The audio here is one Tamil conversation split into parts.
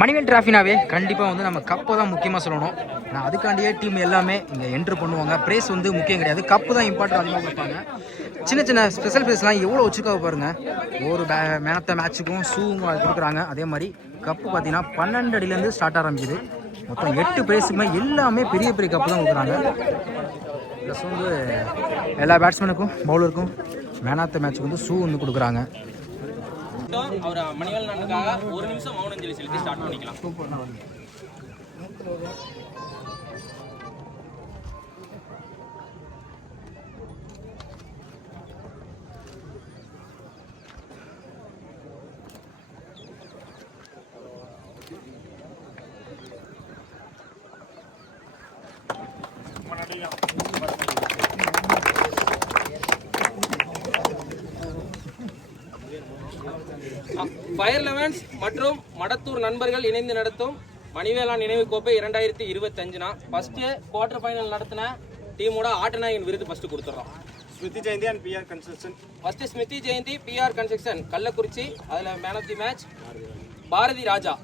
மணிவேல் டிராஃபினாவே கண்டிப்பாக வந்து நம்ம கப்பை தான் முக்கியமாக சொல்லணும். நான் அதுக்காண்டியே டீம் எல்லாமே இங்கே என்ட்ரு பண்ணுவாங்க. ப்ரைஸ் வந்து முக்கியம் கிடையாது, கப்பு தான் இம்பார்ட்டன்ட் அதிகமாக கொடுப்பாங்க. சின்ன சின்ன ஸ்பெஷல் ப்ரைஸ்லாம் எவ்வளோ வச்சுருக்காங்க பாருங்கள். ஒரு மேன் ஆஃப் த மேட்சுக்கும் ஷூவும் அது கொடுக்குறாங்க. அதே மாதிரி கப்பு பார்த்தீங்கன்னா 12 அடியிலேருந்து ஸ்டார்ட் ஆரம்பிக்குது. மொத்தம் 8 ப்ரைஸுக்குமே எல்லாமே பெரிய பெரிய கப்பு தான் கொடுக்குறாங்க. ப்ளஸ் வந்து எல்லா பேட்ஸ்மேனுக்கும் பவுலருக்கும் மேன் ஆஃப் த மேட்சுக்கு வந்து ஷூ வந்து கொடுக்குறாங்க. அவர் மணிவேல் நானுக்காக ஒரு நிமிஷம் மௌனஞ்சலி செலுத்தி ஸ்டார்ட் பண்ணிக்கலாம். ஃபயர் லெவன்ஸ் மற்றும் மடத்தூர் நண்பர்கள் இணைந்து நடத்தும் மணிவேலா நினைவு கோப்பை 2025 ஃபர்ஸ்ட் குவார்டர் ஃபைனல் நடத்தின டீமோட ஆட்டநாயகன் விருது ஃபர்ஸ்ட் கொடுத்துறோம். Smriti Jayanthi and BR construction. First Smriti Jayanthi BR construction Kallakurichi. அதுல man of the match Bharathi Raja.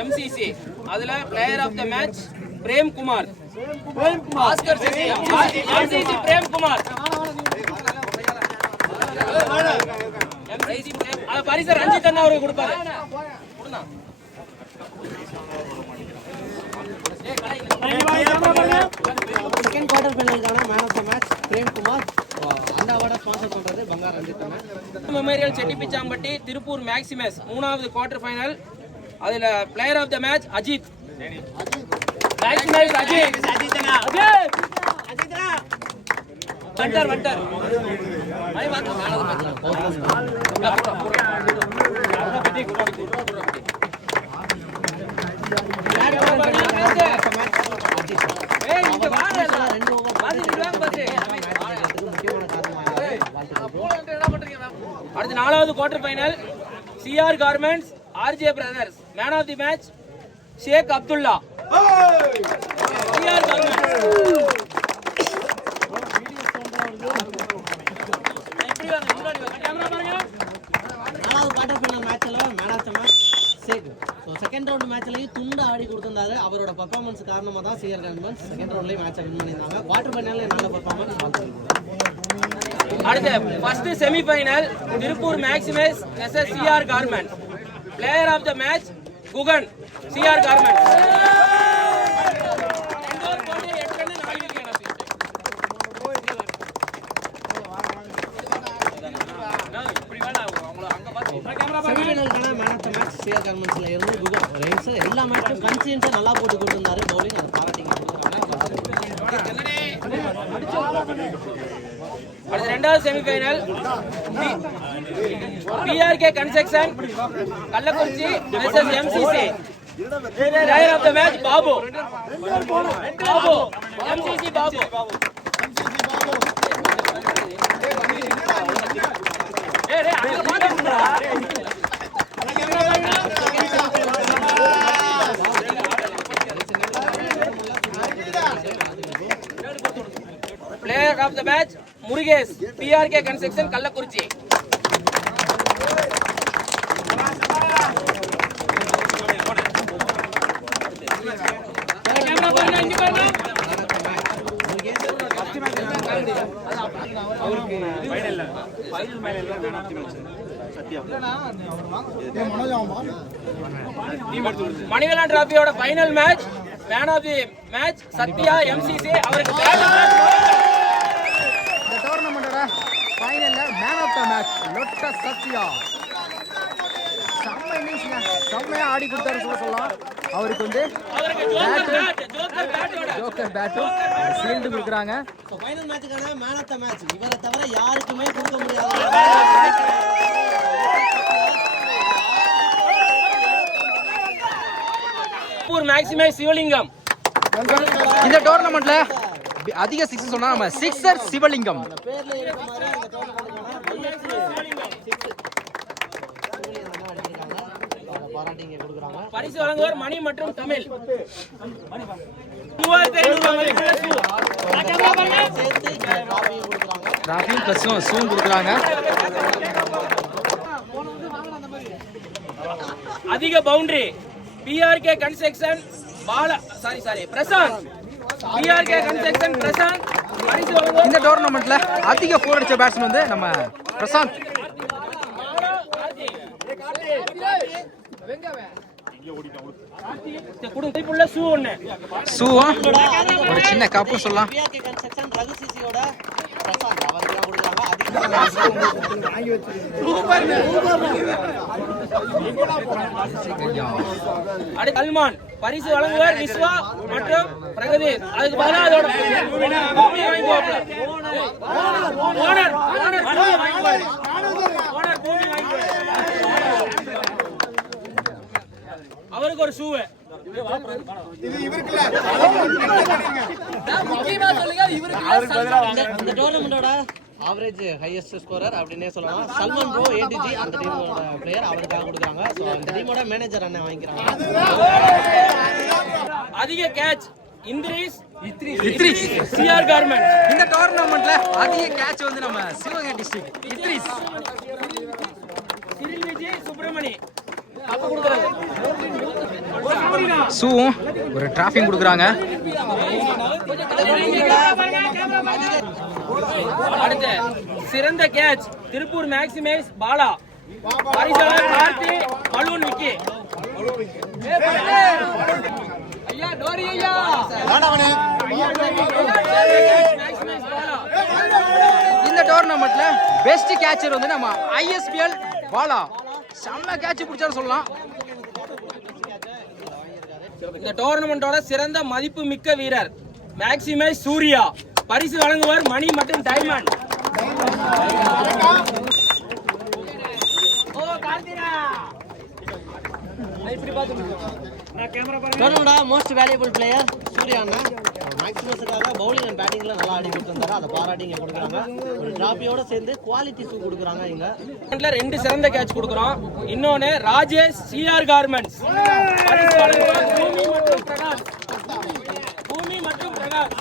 MCC அதுல player of the match Prem Kumar. Oscar CC MCC Prem Kumar. MCC Prem அத பரிசு ரஞ்சித் அண்ணா அவருக்கு கொடுப்பாரு. செகண்ட் குவார்டர் ஃபைனலுக்கான man of the match Prem Kumar. அந்த அவார்டை ஸ்பான்சர் பண்றது பங்கார் ரஞ்சித் அண்ணா. மெமோரியல் செட்டிப்பிச்சாம்பட்டி திருப்பூர் மேக்ஸிமஸ் 3வது குவார்டர் ஃபைனல். அதுல player of the match Ajith. Maximus Ajith. Wonder wonder ஐ வாங்க அடுத்து 4வது quarter final CR Garments RJ brothers. Man of the match Sheikh Abdullah. CR Garments. Quarter final மேட்ச்ல man of the match Sheikh. Second round மேட்ச்லயும் துண்டு ஆடி கொடுத்திருந்தாரு. அவரோட பெர்ஃபார்மன்ஸ் காரணமா தான் சிஆர் கார்மெண்ட்ஸ் செகண்ட் ரவுண்ட்லயே மேட்ச் வின் பண்ணிருந்தாங்க. குவார்டர் ஃபைனல்ல நல்ல பெர்ஃபார்மன்ஸ். அடுத்து first semi final Tiruppur Maximus versus CR Garments. Player of the match Guhan CR Garments. செமிஃபைனலுக்கான man of the match CR கார்மெண்ட்ஸ்ல இருந்து குகன் ரைன்ஸ் எல்லா மேட்சும் கன்சிஸ்டன்ட்டா நல்லா போட்டு கொடுத்திருந்தாரு. பவுலிங் அதை பாராட்டிங்க. அடுத்து 2வது semifinal PRK construction Kallakurichi versus MCC. Player of the match Babu. Babu MCC Babu. Player of the match Murugesh PRK construction Kallakurichi. Manivela டிராபியோட final match man of the match Sathya MCC. அவருக்கு ஃபைனல்ல man of the match lotus Sathya. செம்ம இன்னிங்ஸ்ங்க, செம்மையா ஆடி கொடுத்தாரு சொல்லலாம். அவருக்கு வந்து ஜோக்கர் பேட்டும் சீல்டு கொடுக்குறாங்க. ஸோ ஃபைனல் மேட்சுக்கான மேன் ஆஃப் த மேட்ச் இவரை தவிர யாருக்குமே கொடுக்க முடியாது. மேக்ஸிமைஸ் சிவலிங்கம். இந்த டோர்னமெண்ட்ல அதிக சிக்ஸ் சொன்னா நம்ம சிக்ஸர் சிவலிங்கம். பேர்ல இருக்க மாதிரி இந்த பாராட்டிங்க கொடுக்குறாங்க. பரிசு வழங்குவோர் மணி மற்றும் தமிழ். 3500 சேர்த்து டிராஃபியும் கொடுக்குறாங்க. டிராஃபி பிளஸ் சூம் கொடுக்குறாங்க. அதிக boundary PRK construction Prashanth. PRK construction Prashanth பரிசு வழங்குவோர். இந்த டோர்னமெண்ட்ல அதிக ஃபோர் அடிச்ச பேட்ஸ்மேன் வந்து நம்ம பிரசாந்த். சூவும் ஒரு சின்ன கப்பு சொல்லலாம். பிஆர்கே கன்ஸ்ட்ரக்ஷன் ரகு சிசியோட பிரசாந்த் அவருக்கு தான் கொடுக்குறாங்க. அடுத்து சல்மான் பரிசு வழங்குவார் விஸ்வா மற்றும் பிரகதீஷ். அதுக்கு பதிலாக அதோட பூமி வாங்கிக்குவாப்ல. ஓனர் பூமி வாங்கிக்குவாரு. அவருக்கு ஒரு ஷூ. இந்த டோர்னமெண்டோட ஆவரேஜ் ஹையஸ்ட் ஸ்கோரர் அப்படின்னே சொல்லலாம். சல்மான் ப்ரோ ஏடிஜி அந்த டீமோட பிளேயர் அவருக்காக கொடுக்குறாங்க. ஸோ அந்த டீமோட மேனேஜர் அண்ணன் வாங்கிக்கிறாங்க. அதிக கேட்ச் இந்திரீஸ் சிஆர் கார்மெண்ட். இந்த டோர்னமெண்ட்ல அதிக கேட்ச் வந்து நம்ம சிவகங்கை டிஸ்ட்ரிக்ட் இத்ரிஸ். சிறில் விஜய் சுப்பிரமணி சூவும் ஒரு டிராஃபி கொடுக்குறாங்க. அடுத்து சிறந்த கேட்ச் திருப்பூர் மேக்ஸிமைஸ் பாலா. பரிசாளர் கார்த்தி பலூன் விக்கி. இந்த டோர்னமெண்ட்ல பெஸ்ட் கேட்சர் வந்து நம்ம ஐஎஸ்பிஎல் பாலா. செம்ம கேட்ச் பிடிச்சாரு சொல்லலாம். இந்த டோர்னமெண்டோட சிறந்த மதிப்பு மிக்க வீரர் மேக்ஸிமைஸ் சூர்யா. பரிசு வழங்குவார் மணி மற்றும் Diamond. Most valuable player Surya அண்ணா. மேக்ஸிமஸுக்காக பவுலிங் அண்ட் பேட்டிங்ல நல்லா ஆடி கொடுத்துருந்தாரு. அதை பாராட்டி இங்க கொடுக்குறாங்க. ஒரு டிராபியோட சேர்ந்து குவாலிட்டி ஷூ கொடுக்குறாங்க. இங்க 2 சிறந்த கேட்ச் கொடுக்குறோம். இன்னொன்னு ராஜேஷ் சிஆர் கார்மெண்ட்ஸ். பரிசு வழங்குவார் பூமி மற்றும் பிரகாஷ். பூமி மற்றும் பிரகாஷ்.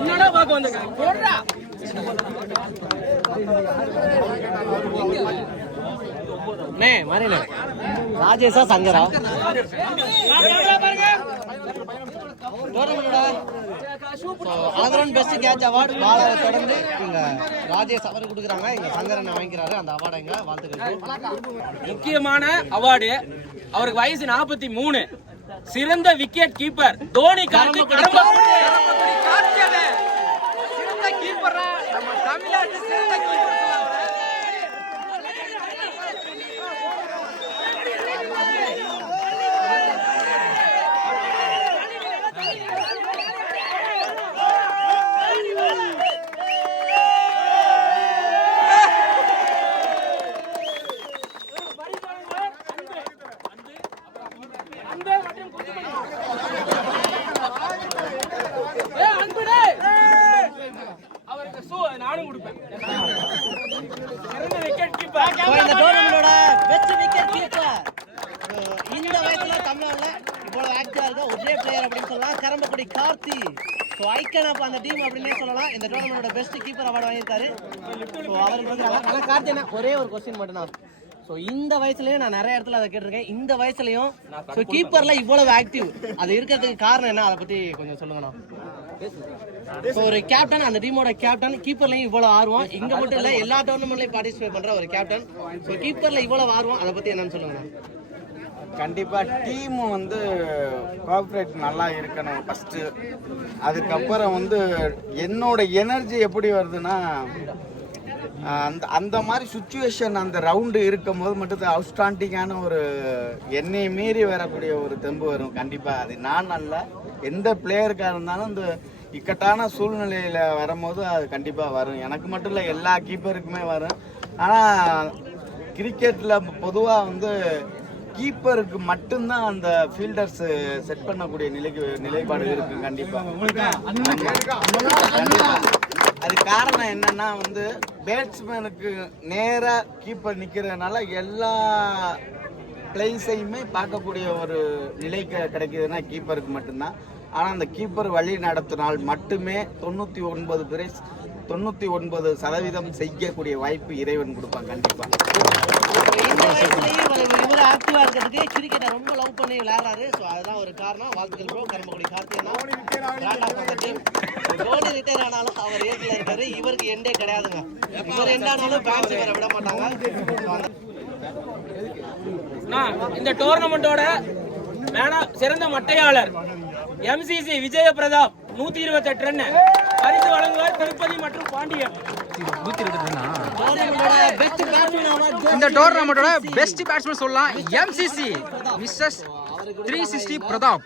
உன்னோட பார்க்க வந்திருக்காங்க. போடுறா. ராஜேஷா சங்கரா பெஸ்ட் கேட்ச் அவார்டு பாலாவை தொடர்ந்து இங்க ராஜேஷ் அவர் கொடுக்குறாங்க. இங்க சங்கரன் வாங்கிக்கிறாரு அந்த அவார்டை. இங்க வாழ்த்துக்கள். முக்கியமான அவார்டு. அவருக்கு வயசு 43. சிறந்த விக்கெட் கீப்பர் தோனி. சிறந்த கீப்பரா நம்ம தமிழ்நாட்டு சிறந்த கீப்பர். நானும் கொடுப்பேன். இந்த வயசுல தமிழ்நாடுல இவ்வளவு ஆக்டிவா இருக்க ஒரே பிளேயர் அப்படின்னு சொல்லலாம் Karambakudi Karthi. So icon of அந்த டீம் அப்படின்னே சொல்லலாம். இந்த டோர்னமெண்டோட பெஸ்ட் கீப்பர் அவார்டு வாங்கியிருக்காரு. ஸோ அவருக்கு கொடுக்குறாங்க. ஆனால் கார்த்தி என்ன ஒரே ஒரு கொஸ்டின் மட்டும் தான். ஸோ இந்த வயசுலயும் நான் நிறைய இடத்துல அதை கேட்டிருக்கேன். இந்த வயசுலயும் ஸோ கீப்பர்ல இவ்வளவு ஆக்டிவ் அது இருக்கிறதுக்கு காரணம் என்ன? அதை பத்தி கொஞ்சம் சொல்லுங்கண்ணா. ஸோ ஒரு கேப்டன், அந்த டீமோட கேப்டன், கீப்பர்லையும் இவ்வளவு ஆர்வம். இங்க மட்டும் இல்ல எல்லா டோர்னமெண்ட்லயும் பார்ட்டிசிபேட் பண்ற ஒரு கேப்டன். ஸோ கீப்பர்ல இவ்வளவு ஆர்வம் அதை பத்தி என்னன்னு சொல்லுங்கண்ணா. கண்டிப்பாக டீம் வந்து கோஆப்ரேட் நல்லா இருக்கணும் ஃபஸ்ட்டு. அதுக்கப்புறம் வந்து என்னோட எனர்ஜி எப்படி வருதுன்னா அந்த மாதிரி சுச்சுவேஷன் அந்த ரவுண்டு இருக்கும் போது மட்டும் அவுட்ஸ்டாண்டிங்கான ஒரு என்னை மீறி வரக்கூடிய ஒரு தெம்பு வரும் கண்டிப்பாக. அது நான் அல்ல, எந்த பிளேயருக்காக இருந்தாலும் இந்த இக்கட்டான சூழ்நிலையில் வரும்போது அது கண்டிப்பாக வரும். எனக்கு மட்டும் இல்லை, எல்லா கீப்பருக்குமே வரும். ஆனால் கிரிக்கெட்டில் பொதுவாக வந்து கீப்பருக்கு மட்டும்தான் அந்த ஃபீல்டர்ஸ் செட் பண்ணக்கூடிய நிலைப்பாடு இருக்கு கண்டிப்பாக. அது காரணம் என்னன்னா வந்து பேட்ஸ்மேனுக்கு நேராக கீப்பர் நிற்கிறதுனால எல்லா பிளேஸையுமே பார்க்கக்கூடிய ஒரு நிலை கிடைக்குதுன்னா கீப்பருக்கு மட்டும்தான். ஆனால் அந்த கீப்பர் வழி நடத்தினால் மட்டுமே 99% செய்யக்கூடிய வாய்ப்பு இறைவன் கொடுப்பான் கண்டிப்பாக. இந்த வயசுலயும் இவர் ஆக்டிவா இருக்கிறதுக்கு கிரிக்கெட்டை ரொம்ப லவ் பண்ணி விளையாடுறாரு. ஸோ அதுதான் ஒரு காரணம். வாழ்த்துக்கள் ப்ரோ. கரும்பக்குடி கார்த்திகேயன் தோனி ரிட்டையர் ஆனாலும் அவர் ஏற்றில் இருக்காரு. இவருக்கு எண்டே கிடையாதுங்க. இவர் எண்டானாலும் ஃபேன்ஸ் இவரை விட மாட்டாங்க. இந்த டோர்னமெண்டோட சிறந்த மட்டையாளர் MCC விஜய பிரதாப் 128 ரன் பரிசு வழங்குவார் திருப்பதி மற்றும் பாண்டியன். 128 இந்த டோர்னமெண்டோட பெஸ்ட் பேட்ஸ்மேன் சொல்லலாம் MCC மிஸ்ஸஸ் 360 பிரதாப்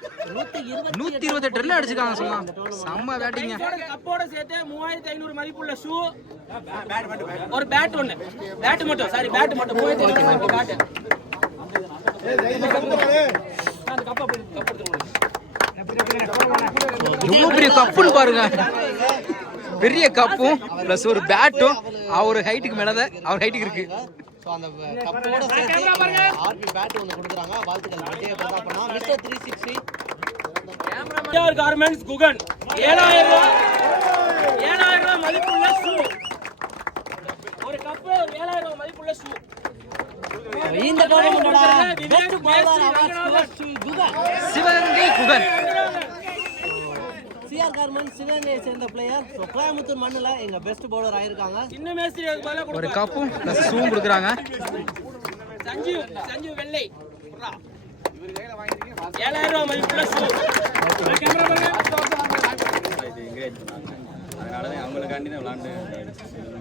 128 ரன் அடிச்சிருக்காங்க சொல்லலாம். செம்ம பேட்டிங். கப்போட சேர்த்து 3500 மதிப்புள்ள ஷூ, ஒரு பேட் ஒன்னு, பேட் மட்டும் 3500 பேட். எவ்வளவு பெரிய கப்புன்னு பாருங்க. பெரிய கப்பும் பிளஸ் ஒரு பேட்டும் அவர் ஹைட்டுக்கு மேலதான் அவர் ஹைட்டுக்கு இருக்கு. ஸோ அந்த கப்போட சேர்த்து ஆர்பி பேட் ஒன்று கொடுக்குறாங்க. வாழ்த்துக்கள் விஜய பிரதாப் பண்ணா. மிஸ்டர் 360 கார்மெண்ட்ஸ் குகன் 7000 ரூபாய் மதிப்புள்ள ஷூ, ஒரு கப்பு 7000 ரூபாய் மதிப்புள்ள ஷூ. இந்த டோர்னமெண்டோட best bowler award Sivagangai Guhan. CR Garments சிவகங்கையை சேர்ந்த பிளேயர். ஸோ கோயம்புத்தூர் மண்ணில் எங்க பெஸ்ட் பவுலர் ஆயிருக்காங்க. சின்ன மேஸ்திரி ஒரு கப்பும் பிளஸ் ஷூவும் கொடுக்குறாங்க. சஞ்சீவ் வெள்ளை 7000 ரூபாய் மதிப்புள்ள ஷூ.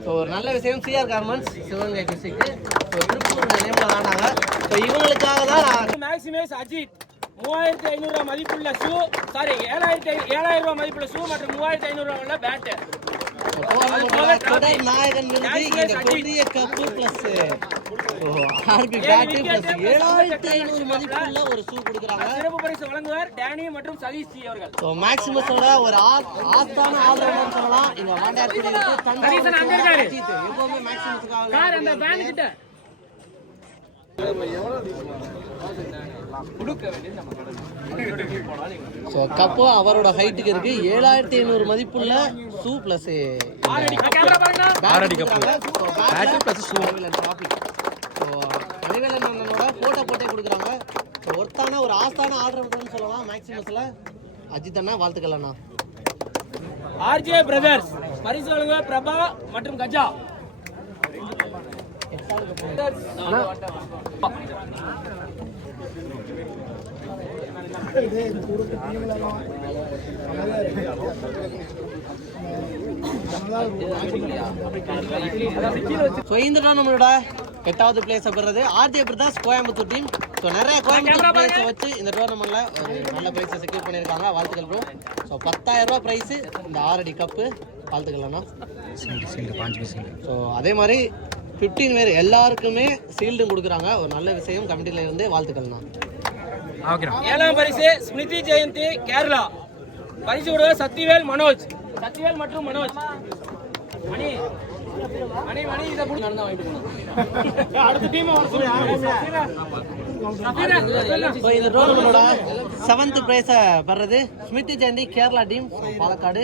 ஸோ ஒரு நல்ல விஷயம். CR Garments Sivagangai district Tiruppur நேம்ல ஆனாங்க. ஸோ இவங்களுக்காக தான் மேக்ஸிமேஸ் அஜித் 3500 ரூபாய் மதிப்புள்ள ஷூ, 7000 ரூபாய் மதிப்புள்ள ஷூ மற்றும் 3500 ரூபாய் உள்ள பேட். தொடர் நாயகன் விருது இந்த பெரிய cup plus RP bat plus 7500 மதிப்புள்ள ஒரு ஷூ கொடுக்குறாங்க. சிறப்பு பரிசு வழங்குவார் டேனி மற்றும் சதீஷ் ஜி அவர்கள். ஸோ மேக்ஸிமஸோட ஒரு ஆஸ்தான ஆல்ரவுண்டர் சொல்லலாம். இங்க வாண்டாக்குடி இருக்கு. அஜித் எப்பவுமே மேக்ஸிமஸுக்காக அந்த பேண்ட் கிட்ட ஸோ கப்போ அவரோட ஹைட்டுக்கு இருக்கு. 7500 மதிப்புள்ள ஷூ பிளஸ் ஆரடி cup bat plus shoe. So Arivelan அண்ணனோட போட்டோ போட்டே கொடுக்குறாங்க. ஸோ ஒருத்தான ஒரு ஆஸ்தான ஆல்ரவுண்டர்னு சொல்லலாம் மேக்ஸிமஸ்ல. அஜித் அண்ணா வாழ்த்துக்கள் அண்ணா. RJ பிரதர்ஸ் பரிசு வழங்குவார் பிரபா மற்றும் கஜா. ஸோ இந்த நம்மளோட 8வது பிளேஸை பெறுறது RJ brothers Coimbatore team. So நிறைய கோயம்புத்தூர் பிளேஸை வச்சு இந்த டோர்னமெண்ட்ல ஒரு நல்ல பிரைஸை செக்யூர் பண்ணியிருக்காங்க. வாழ்த்துக்கள் ப்ரோ. ஸோ 10000 ரூபாய் பிரைஸ் இந்த 6 அடி கப்பு. வாழ்த்துக்கள் அண்ணா. ஸோ அதே மாதிரி 15 பேர் எல்லாருக்குமே சீல்டும் கொடுக்குறாங்க. ஒரு நல்ல விஷயம் கமிட்டியில இருந்து. வாழ்த்துக்கள்ண்ணா. 7ஆம் பரிசு ஸ்மிருதி ஜெயந்தி கேரளா. பரிசு விடுவார் சத்யவேல் மற்றும் மனோஜ். மணி இதை நடந்தா வாங்கிட்டு அடுத்த டீம் இந்த டோர்னமெண்டோட 7th பிரைஸை பெறது ஸ்மிருதி ஜெயந்தி கேரளா டீம் பாலக்காடு.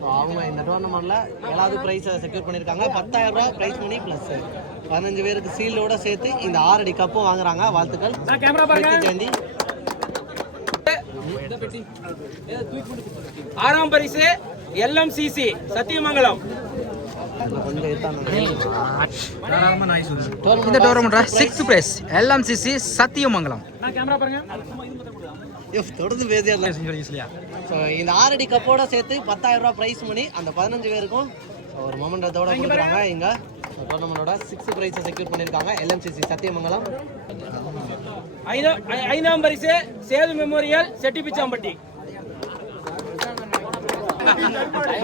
ஸோ அவங்க இந்த டோர்னமெண்ட்ல 7வது பிரைஸை செக்யூர் பண்ணியிருக்காங்க. 10000 ரூபாய் பிரைஸ் மணி பிளஸ் 15 பேருக்கு சீல்டோட சேர்த்து இந்த 6 அடி கப்பும் வாங்குறாங்க. வாழ்த்துக்கள் ஸ்மிருதி ஜெயந்தி. 6ஆம் பரிசு LMCC சத்தியமங்கலம். கொஞ்சம் எடுத்தாங்க. இந்த tournament 6th price LMCC Sathyamangalam. தொடர்ந்து பேசியா. ஸோ இந்த 6 அடி கப்போட சேர்த்து 10,000 ரூபா ப்ரைஸ் மணி அந்த 15 பேருக்கும் ஒரு மொமெண்டத்தோட கொடுக்குறாங்க. இங்கே டோர்னமெண்டோட 6th ப்ரைஸை செக்யூர் பண்ணியிருக்காங்க LMCC சத்தியமங்கலம். 5ஆம் பரிசு சேது மெமோரியல் செட்டிப்பிச்சாம்பட்டி.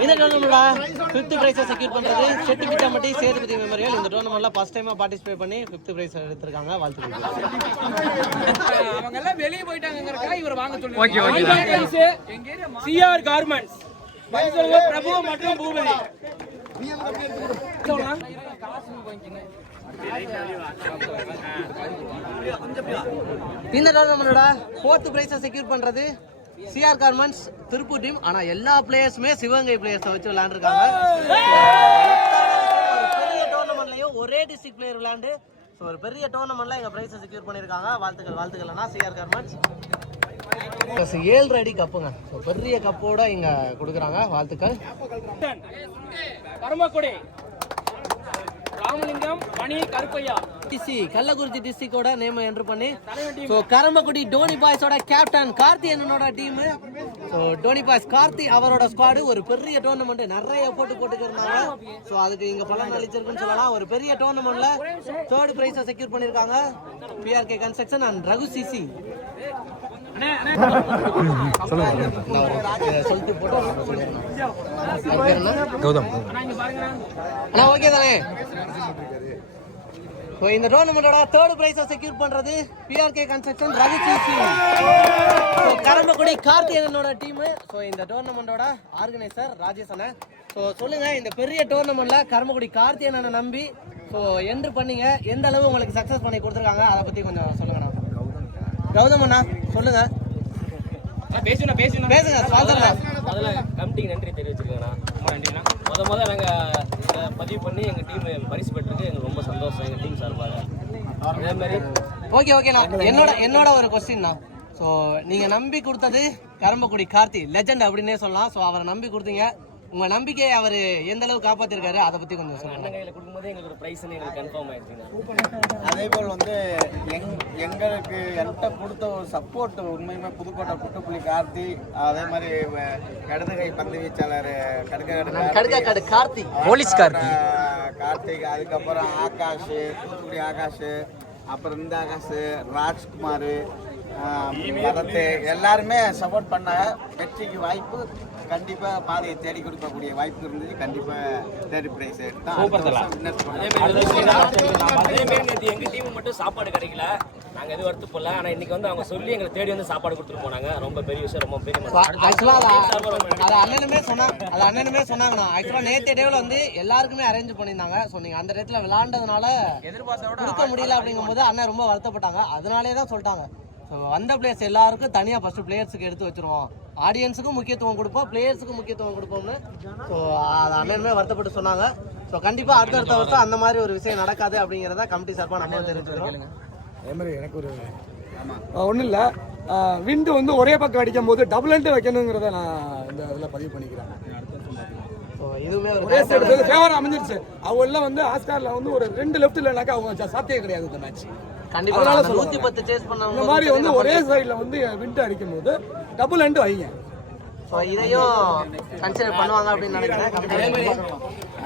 இந்த டோர்னமெண்டோட 5th ப்ரைஸை செக்யூர் பண்ணுறது செட்டிப்பிச்சாம்பட்டி சேதுபதி மெமோரியல். இந்த டோர்னமெண்ட்ல ஃபர்ஸ்ட் டைமாக பார்ட்டிசிபேட் பண்ணி 5th ப்ரைஸ் எடுத்திருக்காங்க. வாழ்த்துக்கள். அவங்க எல்லாம் வெளியே போயிட்டாங்கங்கறதுக்காக இவர் வாங்க சொல்லுங்க. CR கார்மெண்ட்ஸ் பிரபு மற்றும் பூபதி. இந்த டோர்னமெண்டோட 4th ப்ரைஸை செக்யூர் பண்றது CR கார்மெண்ட்ஸ் திருப்பூர் டீம். ஆனா எல்லா பிளேயர்ஸுமே சிவகங்கை பிளேயர்ஸை வச்சு விளையாண்டுருக்காங்க. பெரிய டோர்னமெண்ட்லயும் ஒரே டிஸ்ட்ரிக்ட் பிளேயர் விளையாண்டு ஒரு பெரிய டோர்னமெண்ட்ல எங்க பிரைஸை செக்யூர் பண்ணிருக்காங்க. வாழ்த்துக்கள்னா CR கார்மெண்ட்ஸ். 7 அடி கப்புங்க. பெரிய கப்போட இங்க கொடுக்குறாங்க. வாழ்த்துக்கள். பரமக்குடி ராமலிங்கம் மணி கருப்பையா கள்ளக்குறிச்சி டிஸ்ட்ரிக்டோட நேம் என்டர் பண்ணி கரம்பக்குடி டோனி பாய்ஸோட கேப்டன் கார்த்தி என்னோட டீம். டோனி பாய்ஸ் கார்த்தி அவரோட ஸ்குவாடு ஒரு பெரிய டோர்னமெண்ட் நிறைய போட்டுக்கிட்டு இருந்தாங்க. ஸோ அதுக்கு இங்க பலன் அளிச்சிருக்குன்னு சொல்லலாம். ஒரு பெரிய டோர்னமெண்ட்ல 3rd ப்ரைஸை செக்யூர் பண்ணிருக்காங்க PRK construction and Raghu CC. சொல்லிட்டு போட்டு கௌதம். ஓகே தானே. இந்த டோர்னமெண்டோட 3rd ப்ரைஸை செக்யூர் பண்றது PRK construction Raghu CC Karambakkudi கார்த்திகேயனோட டீம். ஸோ இந்த டோர்னமெண்டோட ஆர்கனைசர் ராஜேஷ் அண்ணன். ஸோ சொல்லுங்க, இந்த பெரிய டோர்னமெண்ட்ல கரம்பக்குடி கார்த்திகேயனை நம்பி என்ட்ரு பண்ணீங்க, எந்த அளவு உங்களுக்கு சக்சஸ் பண்ணி கொடுத்துருக்காங்க அதை பத்தி கொஞ்சம் சொல்லுங்க. கௌதம் அண்ணா சொல்லுங்க. பேசுங்க. முதல்ல கமிட்டிக்கு நன்றி தெரிவிச்சுக்கோங்கண்ணா. ரொம்ப நன்றிண்ணா. முதல்ல நாங்கள் பதிவு பண்ணி எங்கள் டீம் பரிசு பெற்றிருக்கு. எங்களுக்கு ரொம்ப சந்தோஷம் எங்கள் டீம் சார்பாக. அதே மாதிரி ஓகேண்ணா. என்னோட ஒரு கொஸ்டின்ண்ணா. ஸோ நீங்கள் நம்பி கொடுத்தது கரம்பக்குடி கார்த்தி லெஜெண்ட் அப்படின்னே சொல்லலாம். ஸோ அவரை நம்பி கொடுத்தீங்க. உங்க நம்பிக்கையை அவர் எந்த அளவு காப்பாத்திருக்காரு அதை பத்தி கொஞ்சம் சொல்லுங்க. கையில கொடுக்கும்போது எங்களுக்கு ஒரு பிரைஸ் எங்களுக்கு கன்ஃபார்ம் ஆயிடுச்சுங்க. அதே போல் எங்களுக்கு என்கிட்ட கொடுத்த ஒரு சப்போர்ட் உண்மையுமே புதுக்கோட்டை புட்டுப்புலி கார்த்தி, அதே மாதிரி இடது கை பந்து வீச்சாளர் கடுக்காடு கார்த்தி, போலீஸ் கார்த்திக், அதுக்கப்புறம் ஆகாஷ், தூத்துக்குடி ஆகாஷ், அப்புறம் இந்த ஆகாஷ், ராஜ்குமார், எல்லாருமே சப்போர்ட் பண்ண வெற்றிக்கு வாய்ப்பு கண்டிப்பா பாதையை தேடி கொடுக்கக்கூடிய வாய்ப்பு இருந்துச்சு. கண்டிப்பா 3rd பிரைஸ் எங்க டீம் மட்டும் சாப்பாடு கிடைக்கல, நாங்க எது வரத்து போல. ஆனா இன்னைக்கு அவங்க சொல்லி எங்களை தேடி வந்து சாப்பாடு கொடுத்துட்டு போனாங்க. ரொம்ப பெரிய விஷயம், ரொம்ப பெரிய அண்ணனுமே சொன்னாங்கண்ணா. ஆக்சுவலா நேற்று டேவில் எல்லாருக்குமே அரேஞ்ச் பண்ணியிருந்தாங்க. ஸோ நீங்க அந்த இடத்துல விளையாண்டதுனால கொடுக்க முடியல அப்படிங்கும் போது அண்ணன் ரொம்ப வருத்தப்பட்டாங்க. அதனாலே தான் சொல்லிட்டாங்க வந்த பிளேயர்ஸ் எல்லாருக்கும் தனியாக ஃபர்ஸ்ட் பிளேயர்ஸுக்கு எடுத்து வச்சிருவோம், ஆடியன்ஸுக்கும் முக்கியத்துவம் கொடுப்போம், பிளேயர்ஸுக்கும் முக்கியத்துவம் கொடுப்போம்னு. ஸோ அது அண்ணனுமே வருத்தப்பட்டு சொன்னாங்க. ஸோ கண்டிப்பாக அடுத்த வருஷம் அந்த மாதிரி ஒரு விஷயம் நடக்காது அப்படிங்கிறத கமிட்டி சார்பாக நம்ம தெரிஞ்சுக்கிறோம். அதே மாதிரி எனக்கு ஒரு ஒன்றும் இல்லை, விண்டு ஒரே பக்கம் அடிக்கும் போது டபுள் ஹெண்ட் வைக்கணுங்கிறத நான் இந்த இதில் பதிவு பண்ணிக்கிறேன். இதுவுமே ஒரே சைடு ஃபேவராக அமைஞ்சிருச்சு. அவங்க எல்லாம் ஆஸ்காரில் ஒரு 2 லெஃப்ட் இல்லைனாக்கா அவங்க சாத்தியம் கிடையாது இந்த மேட்ச். கண்டிப்பா 110 சேஸ் பண்ண இந்த மாதிரி ஒரே சைடுல விண்ட் அடிக்கும் போது டபுள் ஹெண்ட் வைங்க. சோ இதையும் கன்சிடர் பண்ணுவாங்க அப்படின்னு நினைக்கிறேன்.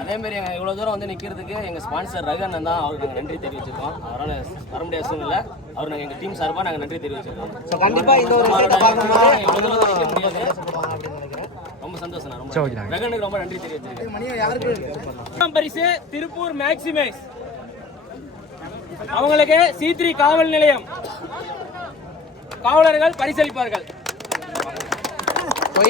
அதே மாதிரி இவ்வளவு தூரம் நிக்கிறதுக்கு எங்க ஸ்பான்சர் ரகண்ணன் தான், அவருக்கு நாங்க நன்றி தெரிவிச்சிருக்கோம். அவரால் வர முடியாத சூழ்நிலை, அவர் நாங்க எங்க டீம் சார்பா நாங்க நன்றி தெரிவிச்சிருக்கோம். சோ கண்டிப்பா இந்த ஒரு விஷயத்தை பார்க்கும்போது ரொம்ப சந்தோஷம். ரகனுக்கு ரொம்ப நன்றி தெரிவிச்சிருக்கேன். பரிசு திருப்பூர் மேக்ஸிமைஸ், அவங்களுக்கு C3 காவல் நிலையம் காவலர்கள் பரிசளிப்பார்கள்.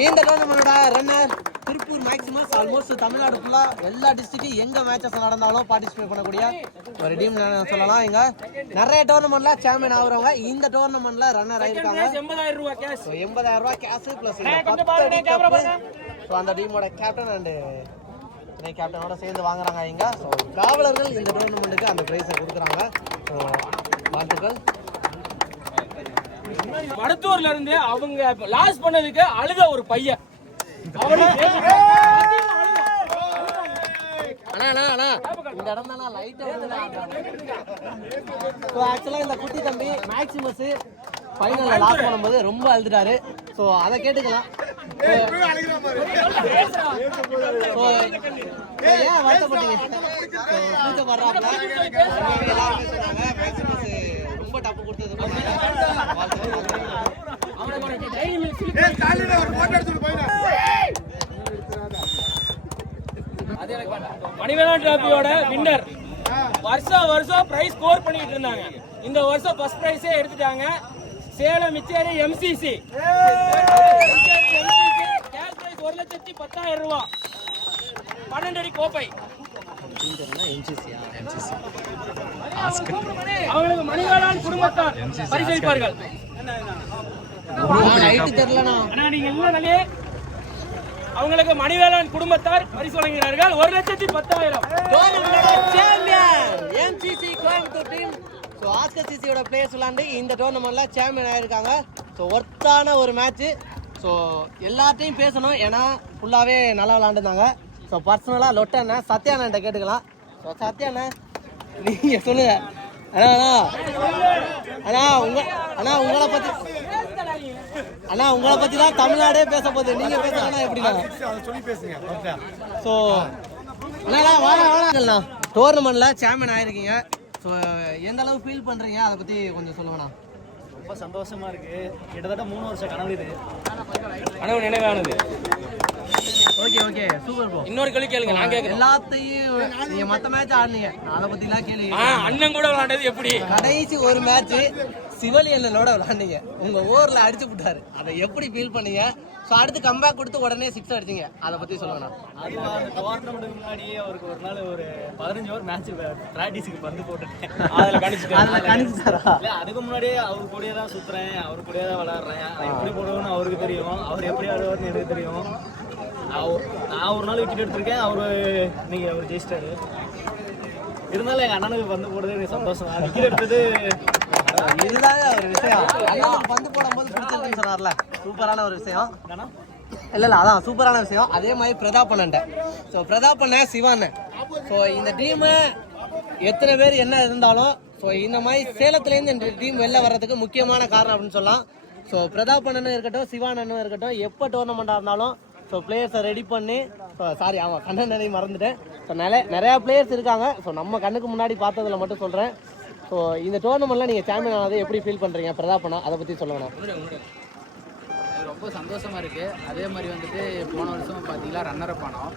இந்த டோர்னமெண்டோட runner Tiruppur Maximus. Almost Tamil ஃபுல்லா எல்லா டிஸ்ட்ரிக்டும் எங்க மேட்சஸ் நடந்தாலும் பார்ட்டிசிபேட் பண்ணக்கூடிய ஒரு டீம் சொல்லலாம். இங்க நிறைய டோர்னமெண்ட்ல சாம்பியன் ஆகுறவங்க இந்த டோர்னமெண்ட்ல ரன்னர் ஆயிருக்காங்க. 80,000 ரூபாய் கேஷ், 80,000 ரூபாய் கேஷ் பிளஸ் அந்த டீமோட கேப்டன் அண்ட் கேப்டனோட சேர்ந்து வாங்குறாங்க இங்க. ஸோ காவலர்கள் இந்த டோர்னமெண்ட்டுக்கு அந்த பிரைஸை கொடுக்குறாங்க. ஸோ வாழ்த்துக்கள். மடத்தூர்ல இருந்து அவங்க லாஸ் பண்ணதுக்கு அழுத ஒரு பையன். அண்ணா இடம் தானே லைட்டாக ஸோ ஆக்சுவலாக இந்த குட்டி தம்பி மேக்ஸிமஸ் ஃபைனலில் லாஸ் பண்ணும்போது ரொம்ப அழுதுட்டாரு. ஸோ அதை கேட்டுக்கலாம். ஸோ ஏன் வருத்தப்பட்டீங்க? கூச்சப்படுறாப்ல எல்லாருமே சொன்னாங்க மேக்ஸிமஸ் ரொம்ப டப்பு கொடுத்தது. மணிவேலன் டிராபியோட வின்னர் வருஷம் பிரைஸ் ஸ்கோர் பண்ணிட்டு இருந்தாங்க. இந்த வருஷம் ஃபர்ஸ்ட் பிரைஸே எடுத்துட்டாங்க. சேலம் மிச்சேரி எம்சிசி கேஷ் பிரைஸ் 1,10,000 ரூபாய். 12 அடி கோப்பை அவங்களுக்கு மணிவேலன் குடும்பத்தார் பரிசளிப்பார்கள். அவங்களுக்கு மணிவேலன் குடும்பத்தார் பரிசு வழங்குகிறார்கள். 1,10,000. MCC Coimbatore team. So Oscar சிசியோட பிளேயர்ஸ் விளாண்டு இந்த டோர்னமெண்ட்ல சாம்பியன் ஆயிருக்காங்க. ஸோ ஒர்த்தான ஒரு மேட்ச்சு. ஸோ எல்லாத்தையும் பேசணும், ஏன்னா ஃபுல்லாகவே நல்லா விளாண்டுருந்தாங்க. ஸோ பர்சனலாக லொட்டண்ணா சத்யாண்ணன்ட்ட கேட்டுக்கலாம். ஸோ சத்யாண்ணா நீங்கள் சொல்லுங்க. உங்களை பற்றி தான் தமிழ்நாடே பேச போகுது. நீங்கள் பேசுறீங்கன்னா எப்படிண்ணா? ஸோ வாங்கண்ணா டோர்னமெண்ட்டில் சாம்பியன் ஆயிருக்கீங்க. ஸோ எந்த அளவு ஃபீல் பண்ணுறீங்க, அதை பற்றி கொஞ்சம் சொல்லுங்கண்ணா. ரொம்ப சந்தோஷமா இருக்கு. கிட்டத்தட்ட 3 வருஷம் கனவு இது. கனவு நினைவானது. Okay super bro. இன்னொரு கேள்வி கேளுங்க, நான் கேட்குறேன். எல்லாத்தையும் நீங்க மத்த மேட்ச் ஆடுனீங்க, அதை பத்திலாம் கேளுங்க. அண்ணன் கூட விளையாண்டது எப்படி? கடைசி ஒரு மேட்ச் சிவலியனோட விளையாண்டீங்க, உங்க ஓவர்ல அடிச்சு விட்டாரு. அதை எப்படி ஃபீல் பண்ணீங்க? ஸோ அடுத்து கம்பேக் கொடுத்து உடனே 6 அடிச்சிங்க, அதை பத்தி சொல்லுங்கண்ணா. அது டோர்னமெண்ட்டுக்கு முன்னாடியே அவருக்கு ஒரு நாள் ஒரு 15 ஓவர் மேட்ச் பிராக்டிஸுக்கு வந்து போட்டுட்டேன். அதில் கணிச்சுட்டாரா? இல்லை, அதுக்கு முன்னாடியே அவர் கூடயே தான் சுற்றுறேன், அவர் கூடயே தான் விளாட்றேன். எப்படி போடுவோன்னு அவருக்கு தெரியும், அவர் எப்படி ஆடுவார்னு எனக்கு தெரியும். நான் ஒரு நாள் விக்கெட் எடுத்திருக்கேன், இன்னைக்கு அவர் ஜெயிச்சிட்டாரு. இருந்தாலும் எங்கள் அண்ணனுக்கு பந்து போடுறது எனக்கு சந்தோஷம். விக்கெட் எடுத்தது இதுதான் ஒரு விஷயம். அண்ணனுக்கு பந்து போடும்போது பிடிச்சிருக்குன்னு சொன்னார்ல, சூப்பரான ஒரு விஷயம். இல்லை அதான் சூப்பரான விஷயம். அதே மாதிரி பிரதாப் அண்ணன்ட்ட. ஸோ பிரதாப் அண்ணன் சிவாண்ணன். ஸோ இந்த டீமு எத்தனை பேர் என்ன இருந்தாலும், ஸோ இந்த மாதிரி சேலத்துலேருந்து இந்த டீம் வெளில வர்றதுக்கு முக்கியமான காரணம் அப்படின்னு சொல்லலாம். ஸோ பிரதாப் அண்ணனும் இருக்கட்டும், சிவானனும் இருக்கட்டும், எப்போ டோர்னமெண்ட்டாக இருந்தாலும் ஸோ பிளேயர்ஸை ரெடி பண்ணி, சாரி ஆமாம் கண்ணனையும் மறந்துட்டேன். ஸோ நிறையா பிளேயர்ஸ் இருக்காங்க. ஸோ நம்ம கண்ணுக்கு முன்னாடி பார்த்ததில் மட்டும் சொல்கிறேன். ஸோ இந்த டோர்னமெண்ட்டில் நீங்கள் சாம்பியன் ஆனது எப்படி ஃபீல் பண்ணுறீங்க பிரதாப் அண்ணா, அதை பற்றி சொல்லுங்கண்ணா. ரொம்ப சந்தோஷமாக இருக்குது. அதே மாதிரி வந்துட்டு போன வருஷம் பார்த்தீங்கன்னா ரன்னரப் ஆனோம்.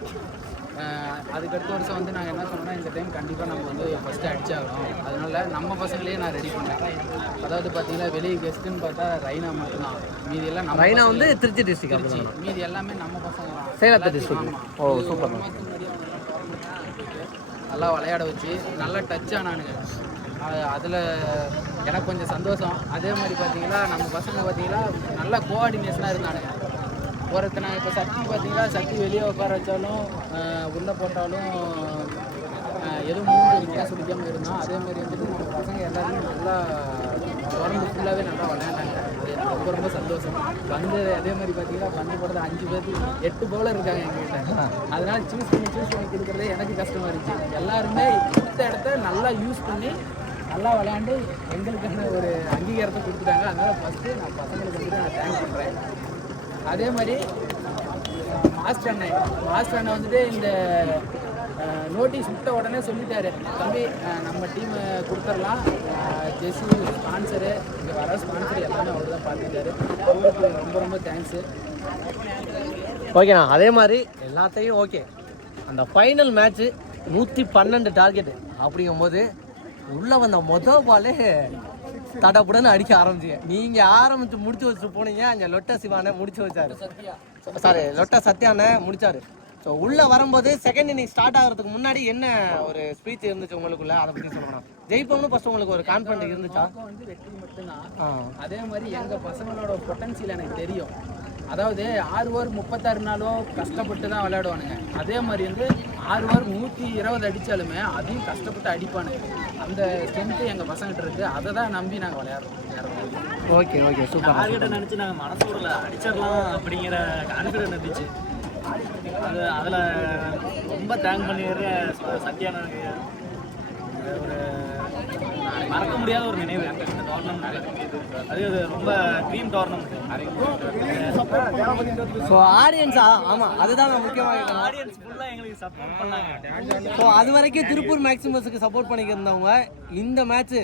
அதுக்கடுத்த வருஷம் வந்து நாங்கள் என்ன சொன்னோம்னா, இந்த டைம் கண்டிப்பாக நம்ம வந்து ஃபஸ்ட்டு அடிச்சாகணும். அதனால நம்ம பசங்களையே நான் ரெடி பண்ணேன். அதாவது பார்த்தீங்கன்னா வெளியே கெஸ்ட்டுன்னு பார்த்தா ரைனா மட்டும்தான், மீதி எல்லாம் நம்ம ரைனா வந்து திருச்சி டிஸ்ட்ரிக்ட், மீதி எல்லாமே நம்ம பசங்க தான், சேலத்து டிஸ்ட்ரிக்ட். ஓ சூப்பர். நல்லா விளையாட வச்சு நல்லா டச் ஆனானுங்க. அதில் எனக்கு கொஞ்சம் சந்தோஷம். அதே மாதிரி பார்த்தீங்கன்னா நம்ம பசங்க பார்த்தீங்கன்னா நல்லா கோஆர்டினேஷனாக இருந்தானுங்க. ஒருத்தனை இப்போ சக்தி பார்த்தீங்கன்னா சக்தி வெளியே உட்கார வச்சாலும் உள்ளே போட்டாலும் எதுவும் மூணு வித்தியாசம் பிடிக்காமல் இருந்தான். அதே மாதிரி வந்துட்டு நம்ம பசங்க எல்லாருமே நல்லா தொடர்ந்து ஃபுல்லாகவே நல்லா விளையாண்டாங்க. அது ரொம்ப ரொம்ப சந்தோஷம். பந்து அதே மாதிரி பார்த்தீங்கன்னா பந்து போடுறது 5 பேருக்கு 8 பவுலர் இருக்காங்க எங்ககிட்ட. அதனால சூஸ் பண்ணி கொடுக்குறதே எனக்கு கஷ்டமாக இருந்துச்சு. எல்லாருமே இந்த இடத்த நல்லா யூஸ் பண்ணி நல்லா விளையாண்டு எங்களுக்கான ஒரு அங்கீகாரத்தை கொடுத்துட்டாங்க. அதனால் ஃபஸ்ட்டு நான் பசங்களுக்கு வந்துட்டு நான் தேங்க்ஸ் பண்ணுறேன். அதே மாதிரி மாஸ்டர் அண்ணன் வந்துட்டு இந்த நோட்டீஸ் விட்ட உடனே சொல்லிட்டாரு, தம்பி நம்ம டீமை கொடுத்துடலாம், ஜெஸ்ஸி ஸ்பான்சரு இங்கே வர ஸ்பான்சர் எல்லாமே அவர் தான் பார்த்துட்டாரு. அவருக்கு ரொம்ப ரொம்ப தேங்க்ஸு. ஓகேண்ணா. அதே மாதிரி எல்லாத்தையும் ஓகே. அந்த ஃபைனல் மேட்ச்சு 112 டார்கெட்டு அப்படிங்கும்போது உள்ளே வந்த மொதல் பாலே தடப்புடன்னு அடிக்க ஆரம்பிச்சிங்க. நீங்கள் ஆரம்பித்து முடிச்சு வச்சுட்டு போனீங்க, அங்கே லொட்ட சிவானை முடிச்சு வச்சாரு, சாரி லொட்ட சத்யானை முடிச்சாரு. ஸோ உள்ளே வரும்போது செகண்ட் இன்னிங் ஸ்டார்ட் ஆகிறதுக்கு முன்னாடி என்ன ஒரு ஸ்பீச் இருந்துச்சு உங்களுக்குள்ள, அதை பற்றி சொல்லணும். ஜெயிப்போம்னு ஃபர்ஸ்ட் உங்களுக்கு ஒரு கான்ஃபிடன்ட் இருந்துச்சா? வந்து வெற்றி மட்டும்தான். அதே மாதிரி எங்கள் பசங்களோட பொட்டன்சியல் எனக்கு தெரியும். அதாவது 6 ஓவர் 36 நாளும் கஷ்டப்பட்டு தான் விளையாடுவானுங்க. அதே மாதிரி வந்து 6 ஓவர் 120 அடித்தாலுமே அதையும் கஷ்டப்பட்டு அடிப்பானுங்க. அந்த ஸ்ட்ரென்த்து எங்கள் பசங்கிட்ட இருக்குது. அதை தான் நம்பி நாங்கள் விளையாடுறோம். சூப்பர். டார்கெட்டை நினச்சி நாங்கள் மனசோட அடிச்சிடலாம் அப்படிங்கிற கான்ஃபிடன்ட் இருந்துச்சு. அதில் ரொம்ப தேங்க் பண்ணிடுற சத்யானனுக்கு ஒரு மறக்க முடியாத ஒரு நினைவு இந்த டோர்னமெண்ட். அது ரொம்ப ட்ரீம் டோர்னமெண்ட். ஸோ ஆடியன்ஸ் ஆமாம் அதுதான் முக்கியமாக ஆடியன்ஸ் ஃபுல்லாக எங்களுக்கு சப்போர்ட் பண்ணாங்க. ஸோ அது வரைக்கும் திருப்பூர் மேக்ஸிமஸுக்கு சப்போர்ட் பண்ணிக்கிருந்தவங்க இந்த மேட்ச்சு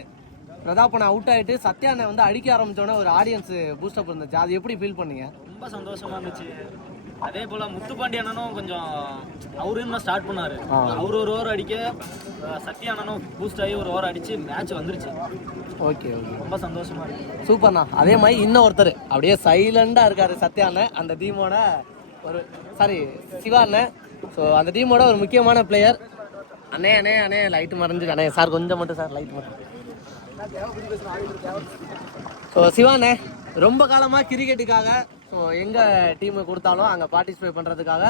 பிரதாப்பனை அவுட் ஆகிட்டு சத்யானை வந்து அடிக்க ஆரம்பித்தோன்னே ஒரு ஆடியன்ஸ் பூஸ்டப் இருந்துச்சு. அது எப்படி ஃபீல் பண்ணீங்க? ரொம்ப சந்தோஷமா இருந்துச்சு. அதே போல முத்துப்பாண்டி அண்ணனும் கொஞ்சம் அவரு இன்னும் ஸ்டார்ட் பண்ணாரு. அவர் ஒரு ஓவர் அடிக்க சத்யா அண்ணனும் பூஸ்ட் ஆகி ஒரு ஓவர் அடிச்சு மேட்ச் வந்துருச்சு. ஓகே ஓகே, ரொம்ப சந்தோஷமா இருக்கு. சூப்பர்ண்ணா. அதே மாதிரி இன்னும் ஒருத்தர் அப்படியே சைலண்டாக இருக்காரு சத்யா அண்ணன், அந்த டீமோட ஒரு சிவா அண்ணன். ஸோ அந்த டீமோட ஒரு முக்கியமான பிளேயர். அண்ணே அண்ணே அண்ணே லைட்டு மறைஞ்சிருக்கு அண்ணே சார், கொஞ்சம் மட்டும் சார் லைட் மட்டும். ஸோ சிவாண்ணே ரொம்ப காலமாக கிரிக்கெட்டுக்காக ஸோ எங்கள் டீமை கொடுத்தாலும் அங்கே பார்ட்டிசிபேட் பண்ணுறதுக்காக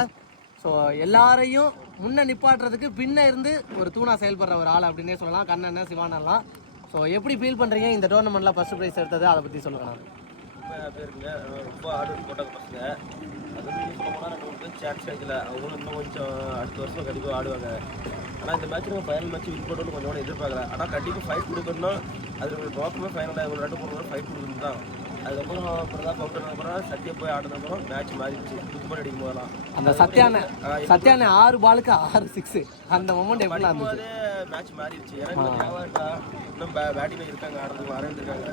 ஸோ எல்லாரையும் முன்ன நிப்பாட்டுறதுக்கு பின்ன இருந்து ஒரு தூணா செயல்படுற ஒரு ஆள் அப்படின்னே சொல்லலாம் கண்ணண்ண சிவானெல்லாம். ஸோ எப்படி ஃபீல் பண்ணுறீங்க இந்த டோர்னமெண்ட்டில் ஃபஸ்ட்டு ப்ரைஸ் எடுத்தது, அதை பற்றி சொல்லுங்கள். பேருங்க ரொம்ப ஆர்டர் போட்டாங்க பசங்க. அது வந்து சொல்ல போனால் 2 பேர் சான்ஸ் கிடைக்கல. அவங்களும் இன்னும் கொஞ்சம் அடுத்த வருஷம் கண்டிப்பாக ஆடுவாங்க. ஆனால் இந்த மேட்ச் நம்ம ஃபைனல் மேட்ச் வின் பண்ணணும்னு கொஞ்சம் கூட எதிர்பார்க்கல. ஆனால் கண்டிப்பாக ஃபைட் கொடுக்கணும். அது ஒரு நோக்கமே ஃபைனலாக ஒரு 2-3 ஃபைட் கொடுக்கணும் தான். அதுக்கப்புறம் பிரதாப் அவுட் அப்புறம் சத்யா போய் ஆடுனதுக்கப்புறம் மேட்ச் மாறிடுச்சு. துக்குமாரி அடிக்கும் போதெல்லாம் அந்த சத்யானே 6 பாலுக்கு 6 6 அந்த மொமெண்ட் எப்படி இருந்துச்சு? மேட்ச் மாறிடுச்சு. ஏன்னா தேவைட்டா இன்னும் பேட்டிங் இருக்காங்க, ஆடுறதுக்கு ஆரம்பிச்சிருக்காங்க.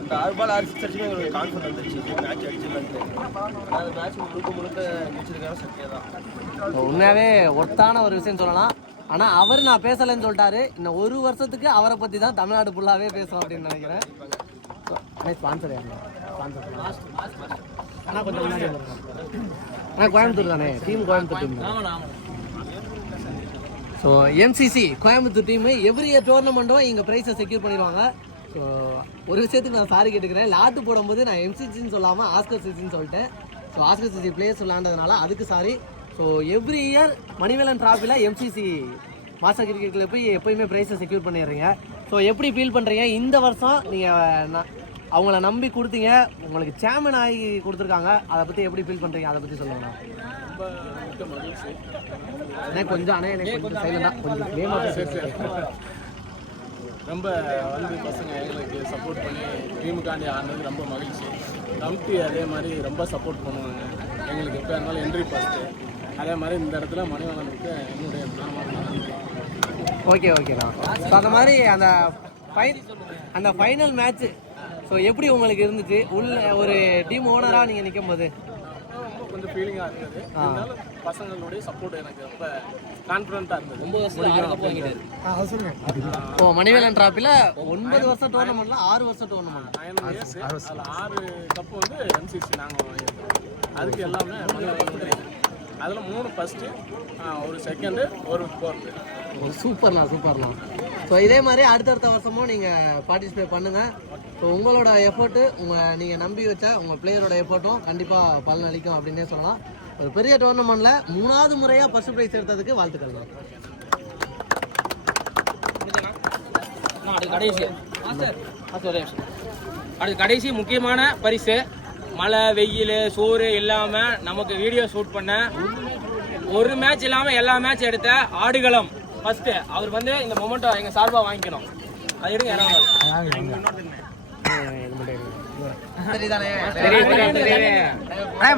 அந்த 6 பால் 6 6 அடிச்சுமே ஒரு கான்ஃபிடன்ஸ் வந்துருச்சு மேட்ச் அடிச்சிருக்காங்க. அந்த மேட்ச் முழுக்க முடிச்சிருக்காரு சத்யா தான். உண்மையாகவே ஒர்த்தான ஒரு விஷயம் சொல்லலாம். ஆனால் அவர் நான் பேசலைன்னு சொல்லிட்டாரு. இன்னும் 1 வருஷத்துக்கு அவரை பற்றி தான் தமிழ்நாடு ஃபுல்லாகவே பேசுவோம் அப்படின்னு நினைக்கிறேன். ஸ்பான்சர் ஆனால் கொஞ்சம் முன்னாடி கோயம்புத்தூர் தானே team, Coimbatore team. So MCC Coimbatore team every year டோர்னமெண்ட்டும் இங்கே ப்ரைஸை செக்யூர் பண்ணிடுவாங்க. ஸோ ஒரு விஷயத்துக்கு நான் சாரி கேட்டுக்கிறேன். லாட்டு போடும்போது நான் எம்சிசின்னு சொல்லாமல் ஆஸ்கர் சிசின்னு சொல்லிட்டேன். ஸோ ஆஸ்கர் சிசி பிளேயர்ஸ் விளாண்டதுனால அதுக்கு sorry. So every year Manivelan டிராஃபியில் எம்சிசி மாஸ்டர் கிரிக்கெட்டில் போய் எப்போயுமே ப்ரைஸை செக்யூர் பண்ணிடுறீங்க. ஸோ எப்படி ஃபீல் பண்ணுறீங்க இந்த வருஷம்? நீங்கள் அவங்கள நம்பி கொடுத்தீங்க, உங்களுக்கு சேர்மன் ஆகி கொடுத்துருக்காங்க, அதை பற்றி எப்படி ஃபீல் பண்ணுறீங்க, அதை பற்றி சொல்லுங்கள். ரொம்ப மிக்க மகிழ்ச்சி. கொஞ்சம் சைலண்டாக கொஞ்சம் ரொம்ப வந்து பசங்க எங்களுக்கு சப்போர்ட் பண்ணி டீமுக்காண்டி ஆடுறது ரொம்ப மகிழ்ச்சி. கமிட்டி அதே மாதிரி ரொம்ப சப்போர்ட் பண்ணுவாங்க எங்களுக்கு. எப்போ இருந்தாலும் என்ட்ரி ஃபஸ்ட்டு. அதே மாதிரி இந்த இடத்துல மணிவண்ணனுக்கு என்னுடைய நன்றி. ஓகேண்ணா. ஸோ அந்த மாதிரி அந்த ஃபைனல் மேட்ச்சு ஸோ எப்படி உங்களுக்கு இருந்துச்சு? உள்ள ஒரு டீம் ஓனராக நீங்கள் நிற்கும் போது ரொம்ப கொஞ்சம் ஃபீலிங்காக இருந்தது. இருந்தாலும் பசங்களுடைய சப்போர்ட் எனக்கு ரொம்ப கான்ஃபிடென்ட்டாக இருந்தது. இப்போ மணிவேலன் டிராஃபியில் 9 வருஷம் டோர்னமெண்ட்ல 6 வருஷம் டோர்னமெண்ட் 9 இயர்ஸ். அதில் 6 கப்பு வந்து எம்சிசி நாங்கள் வாங்கியிருக்கோம். அதுக்கு எல்லாமே மணிவேலன். அதில் 3 ஃபஸ்ட்டு, ஒரு செகண்டு, ஒரு ஃபோர்த்து. சூப்பர்ண்ணா. ஸோ இதே மாதிரி அடுத்தடுத்த வருஷமும் நீங்கள் பார்ட்டிசிபேட் பண்ணுங்கள். ஸோ உங்களோட எஃபர்ட்டு நீங்கள் நம்பி வச்ச உங்கள் பிளேயரோட எஃபர்ட்டும் கண்டிப்பாக பலனளிக்கும் அப்படின்னே சொல்லலாம். ஒரு பெரிய டோர்னமெண்ட்டில் 3வது முறையாக ஃபர்ஸ்ட் ப்ரைஸ் எடுத்ததுக்கு வாழ்த்துக்கள். கடைசி முக்கியமான பரிசு மழை வெயில் சோறு இல்லாமல் நமக்கு வீடியோ ஷூட் பண்ண, ஒரு மேட்ச் இல்லாமல் எல்லா மேட்ச் எடுத்த ஆடுகளம் ஃபர்ஸ்ட்டு அவர் வந்து இந்த மொமெண்ட்டை எங்கள் சார்பாக வாங்கிக்கணும். அது எடுங்க